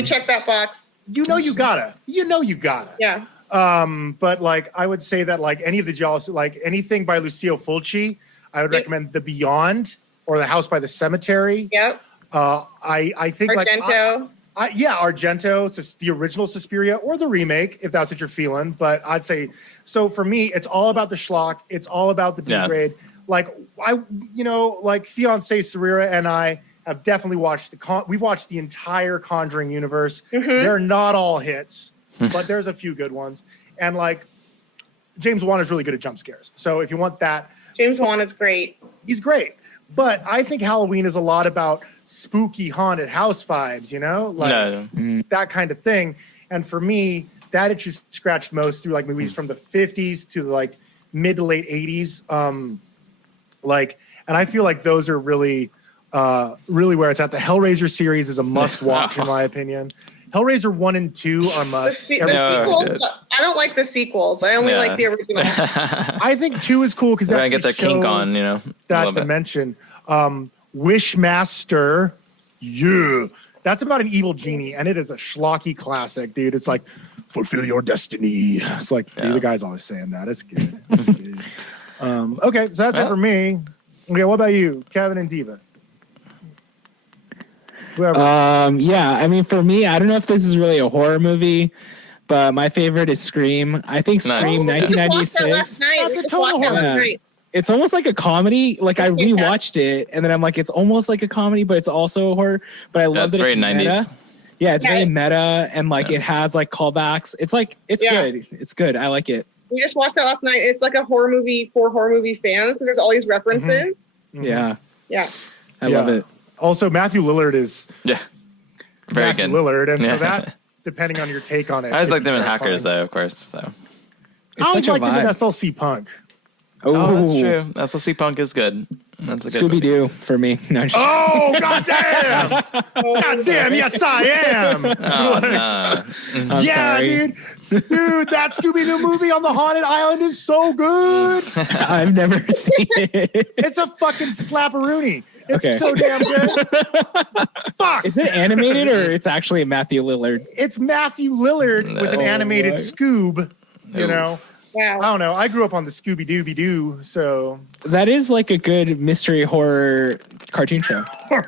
checked that box. You know you gotta. Yeah. But like I would say that like any of the Giallo, like anything by Lucio Fulci, I would recommend The Beyond or The House by the Cemetery. Yep. I think Argento. Argento. It's just the original Suspiria or the remake, if that's what you're feeling. But I'd say, so for me, it's all about the schlock. It's all about the B grade. Like Fiancé Sarira and I have definitely watched we've watched the entire Conjuring universe. They're not all hits, but there's a few good ones. And like James Wan is really good at jump scares. So if you want that, James Wan is great. He's great. But I think Halloween is a lot about spooky haunted house vibes, that kind of thing. And for me, that itches scratched most through like movies from the 50s to like mid to late 80s. And I feel like those are really where it's at. The Hellraiser series is a must watch in my opinion. Hellraiser 1 and 2 are must. The sequels, I don't like the sequels. I only like the original. I think 2 is cool because that's get their kink on, that dimension. Wishmaster, that's about an evil genie, and it is a schlocky classic, dude. It's like fulfill your destiny. It's like the guy's always saying that. It's good. It's good. Okay, so that's it for me. Okay, what about you, Kevin and Diva? Whoever. I mean, for me, I don't know if this is really a horror movie, but my favorite is Scream. I think Scream 1996. That's a total horror. It's almost like a comedy. Like I rewatched it, and then I'm like, it's almost like a comedy, but it's also a horror. But I love that it's meta. Yeah, it's very meta, and like it has like callbacks. It's like good. It's good. I like it. We just watched that last night. It's like a horror movie for horror movie fans because there's all these references. Yeah. I love it. Also, Matthew Lillard is very Matthew good. Lillard, and so that, depending on your take on it, I always like them in Hackers, though, of course. So it's such a vibe. Them in SLC Punk. Oh, that's true. SLC Punk is good. That's a good Scooby Doo for me. No, goddamn! Goddamn! Yes, I am. I'm sorry. Dude, that Scooby Doo movie on the haunted island is so good. I've never seen it. It's a fucking slapperoonie. It's so damn good. Fuck. Is it animated or it's actually Matthew Lillard? It's Matthew Lillard with an animated Scoob. You know. Wow. I don't know. I grew up on the Scooby Dooby Doo, so that is like a good mystery horror cartoon show. Well,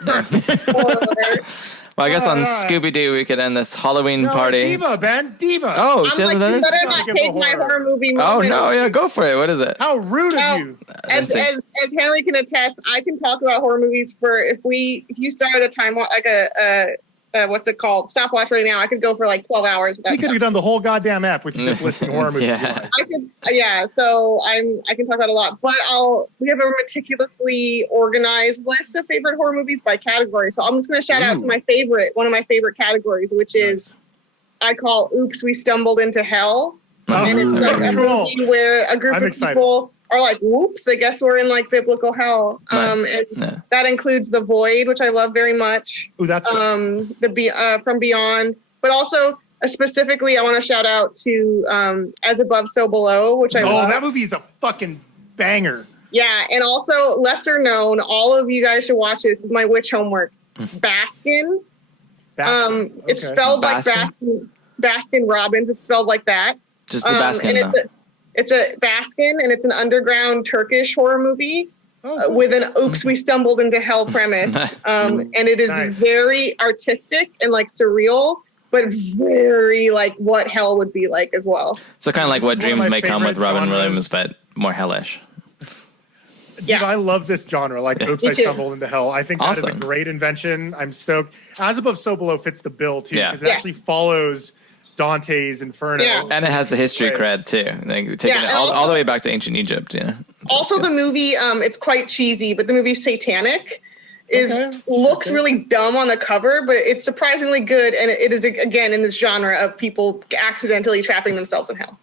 I guess on Scooby Doo we could end this Halloween party. Diva, Ben. Diva. Oh, I'm like, you better not take my horror movie moment. Oh no, yeah, go for it. What is it? How rude of you. As Henry can attest, I can talk about horror movies for if you start a time like a what's it called? Stopwatch right now. I could go for like 12 hours. We could have done the whole goddamn app with you just listing horror movies. Yeah. I could, so I can talk about a lot, but we have a meticulously organized list of favorite horror movies by category. So I'm just going to shout out to one of my favorite categories, which is I call Oops, We Stumbled into Hell. And it's like a movie where a group of people are like, whoops, I guess we're in like biblical hell. And that includes The Void, which I love very much. Ooh, that's good. From Beyond, but also specifically I want to shout out to As Above, So Below, which I love. Oh, that movie is a fucking banger. Yeah, and also lesser known, all of you guys should watch this. This is my witch homework. Baskin. It's spelled like Baskin Robbins. It's spelled like that. Just the Baskin. It's a Baskin, and it's an underground Turkish horror movie with an "Oops, we stumbled into hell" premise. And it is very artistic and like surreal, but very like what hell would be like as well. So kind of like What Dreams May Come with Robin Williams, but more hellish. Yeah, I love this genre. Like, Oops, I Stumbled into Hell. I think that is a great invention. I'm stoked. As Above, So Below fits the bill too, because it actually follows Dante's Inferno. Yeah. And it has the history cred too. Like, taking it all the way back to ancient Egypt. Yeah. Also the movie, it's quite cheesy, but the movie Satanic looks really dumb on the cover, but it's surprisingly good. And it is, again, in this genre of people accidentally trapping themselves in hell.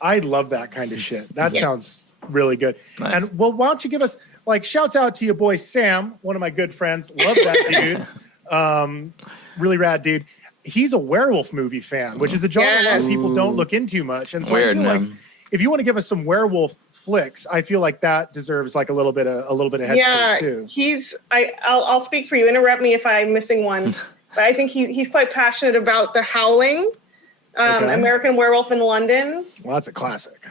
I love that kind of shit. That sounds really good. Nice. And well, why don't you give us like shouts out to your boy Sam, one of my good friends. Love that dude. Really rad dude. He's a werewolf movie fan, which is a genre a lot of people don't look into much. And so I feel like if you want to give us some werewolf flicks, I feel like that deserves like a little bit of headspace too. I'll speak for you. Interrupt me if I'm missing one. But I think he's quite passionate about The Howling, American Werewolf in London. Well, that's a classic.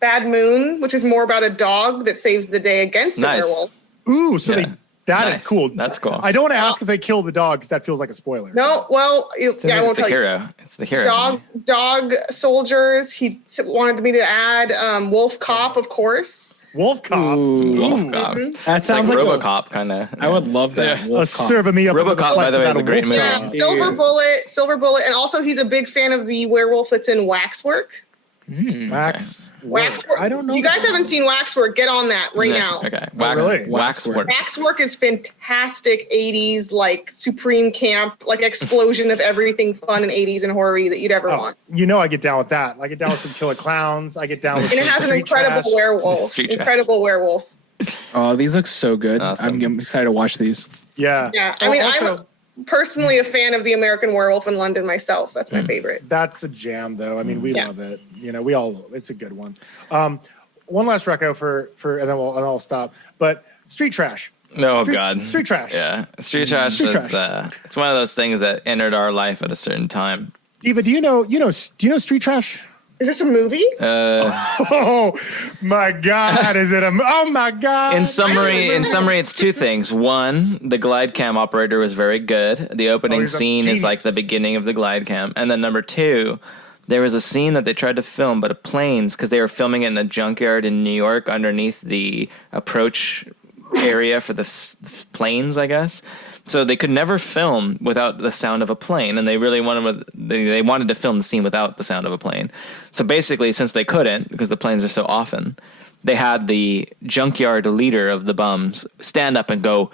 Bad Moon, which is more about a dog that saves the day against a werewolf. Ooh, so that is cool. That's cool. I don't want to ask if they kill the dog because that feels like a spoiler. No, well, I won't tell you. It's the hero. Dog soldiers. He wanted me to add Wolf Cop, of course. Wolf Cop. Wolf Cop. That sounds like RoboCop kind of. I would love that. Wolf Cop. Serving me up. RoboCop, by the way, is a great movie. Yeah, Silver Bullet, and also he's a big fan of the werewolf that's in Waxwork. Waxwork. I don't know. If you guys haven't seen Waxwork, get on that right now. Okay. Waxwork. Waxwork is fantastic 80s, like supreme camp, like explosion of everything fun and 80s and horror that you'd ever want. You know I get down with that. I get down with some Killer Clowns. I get down with and it has an incredible werewolf. Incredible werewolf. Oh, these look so good. Awesome. I'm excited to watch these. Yeah. I mean, I'm personally a fan of the American Werewolf in London myself. That's my favorite. That's a jam, though. I mean, we love it. You know, it's a good one. One last reco for and then I'll stop. But street trash. God. Street trash. Yeah. Street trash is it's one of those things that entered our life at a certain time. Diva, do you know street trash? Is this a movie? Oh my God! Is it oh my God! In summary, it's two things. One, the glide cam operator was very good. The opening scene is like the beginning of the glide cam, and then number two, there was a scene that they tried to film, but planes, because they were filming it in a junkyard in New York underneath the approach area for the planes, I guess. So they could never film without the sound of a plane, and they really wanted to film the scene without the sound of a plane. So basically, since they couldn't, because the planes are so often, they had the junkyard leader of the bums stand up and go,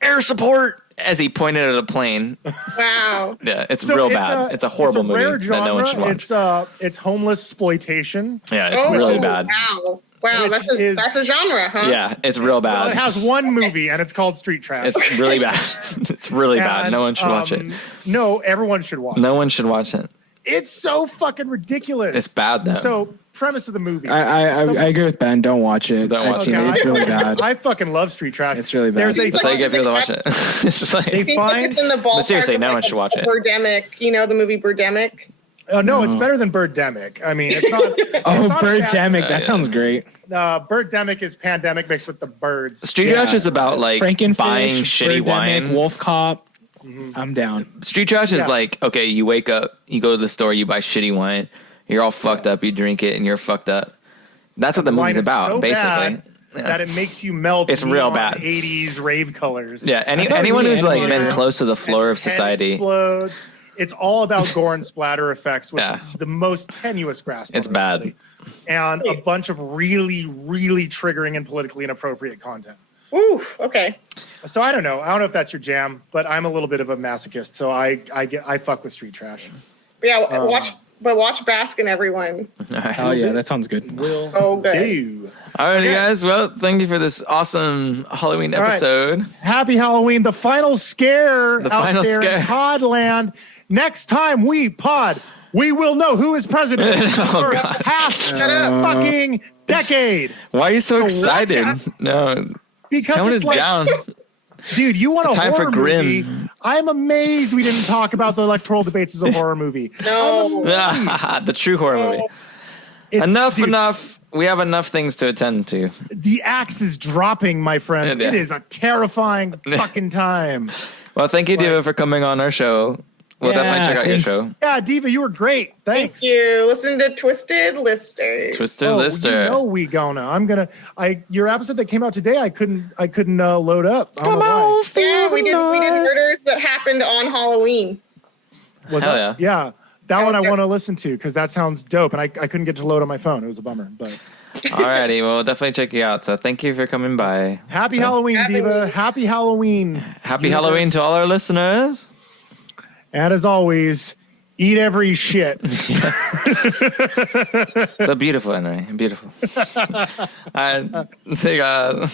"Air support!" as he pointed at a plane. Wow. Yeah, it's real bad. It's a horrible movie that no one should watch. It's homeless exploitation. Yeah, it's really bad. Wow, that's a genre, huh? Yeah, it's real bad. Well, it has one movie, and it's called Street Trash. It's really bad. It's really bad. No one should watch it. No, everyone should watch it. No one should watch it. It's so fucking ridiculous. It's bad, though. So, premise of the movie. I agree with Ben. Don't watch it. I've seen it. It's really bad. I fucking love Street Trash. It's really bad. That's how you get people to watch it. It's just like... They find... It's in the ballpark. But seriously, no one should watch it. Birdemic. You know the movie Birdemic? No, it's better than Birdemic. I mean, it's not... Birdemic. That sounds great. Birdemic is pandemic mixed with the birds. Street Trash is about like buying shitty Birdemic, wine. Wolf Cop. I'm down. Street Trash is like, okay, you wake up, you go to the store, you buy shitty wine, you're all fucked up, you drink it, and you're fucked up. That's what the movie's about, so basically. Bad, that it makes you melt. It's real bad. 80s rave colors. Yeah, anyone who's like been close to the floor of society. Explodes. It's all about gore and splatter effects with the most tenuous grasp. It's bad. And a bunch of really, really triggering and politically inappropriate content. Ooh, okay. So I don't know. I don't know if that's your jam, but I'm a little bit of a masochist, so I fuck with street trash. Yeah, watch Baskin, everyone. Oh yeah, that sounds good. Will good. do. All right, guys. Well, thank you for this awesome Halloween episode. Right. Happy Halloween! The final scare in Podland. Next time we pod, we will know who is president for half fucking decade. Why are you so excited? No, because tone it's it down. Dude, you want it's a time horror for Grimm. movie? I'm amazed we didn't talk about the electoral debates as a horror movie. No, the true horror movie. Enough. We have enough things to attend to. The axe is dropping, my friend. Yeah. It is a terrifying fucking time. Well, thank you, Diva, for coming on our show. We'll definitely check out your show. Yeah, Diva, you were great. Thanks. Thank you. Listen to Twisted Lister. Lister. You know we gonna. Your episode that came out today, I couldn't load up. Come on, yeah, we did murders that happened on Halloween. Hell yeah. Yeah. That one I want to listen to because that sounds dope, and I couldn't get to load on my phone. It was a bummer, but. Alrighty, well, we'll definitely check you out. So thank you for coming by. Happy Halloween, Diva. Happy Halloween. Happy Halloween to all our listeners. And as always, eat every shit. So beautiful, Henry. Beautiful. All right, see you guys.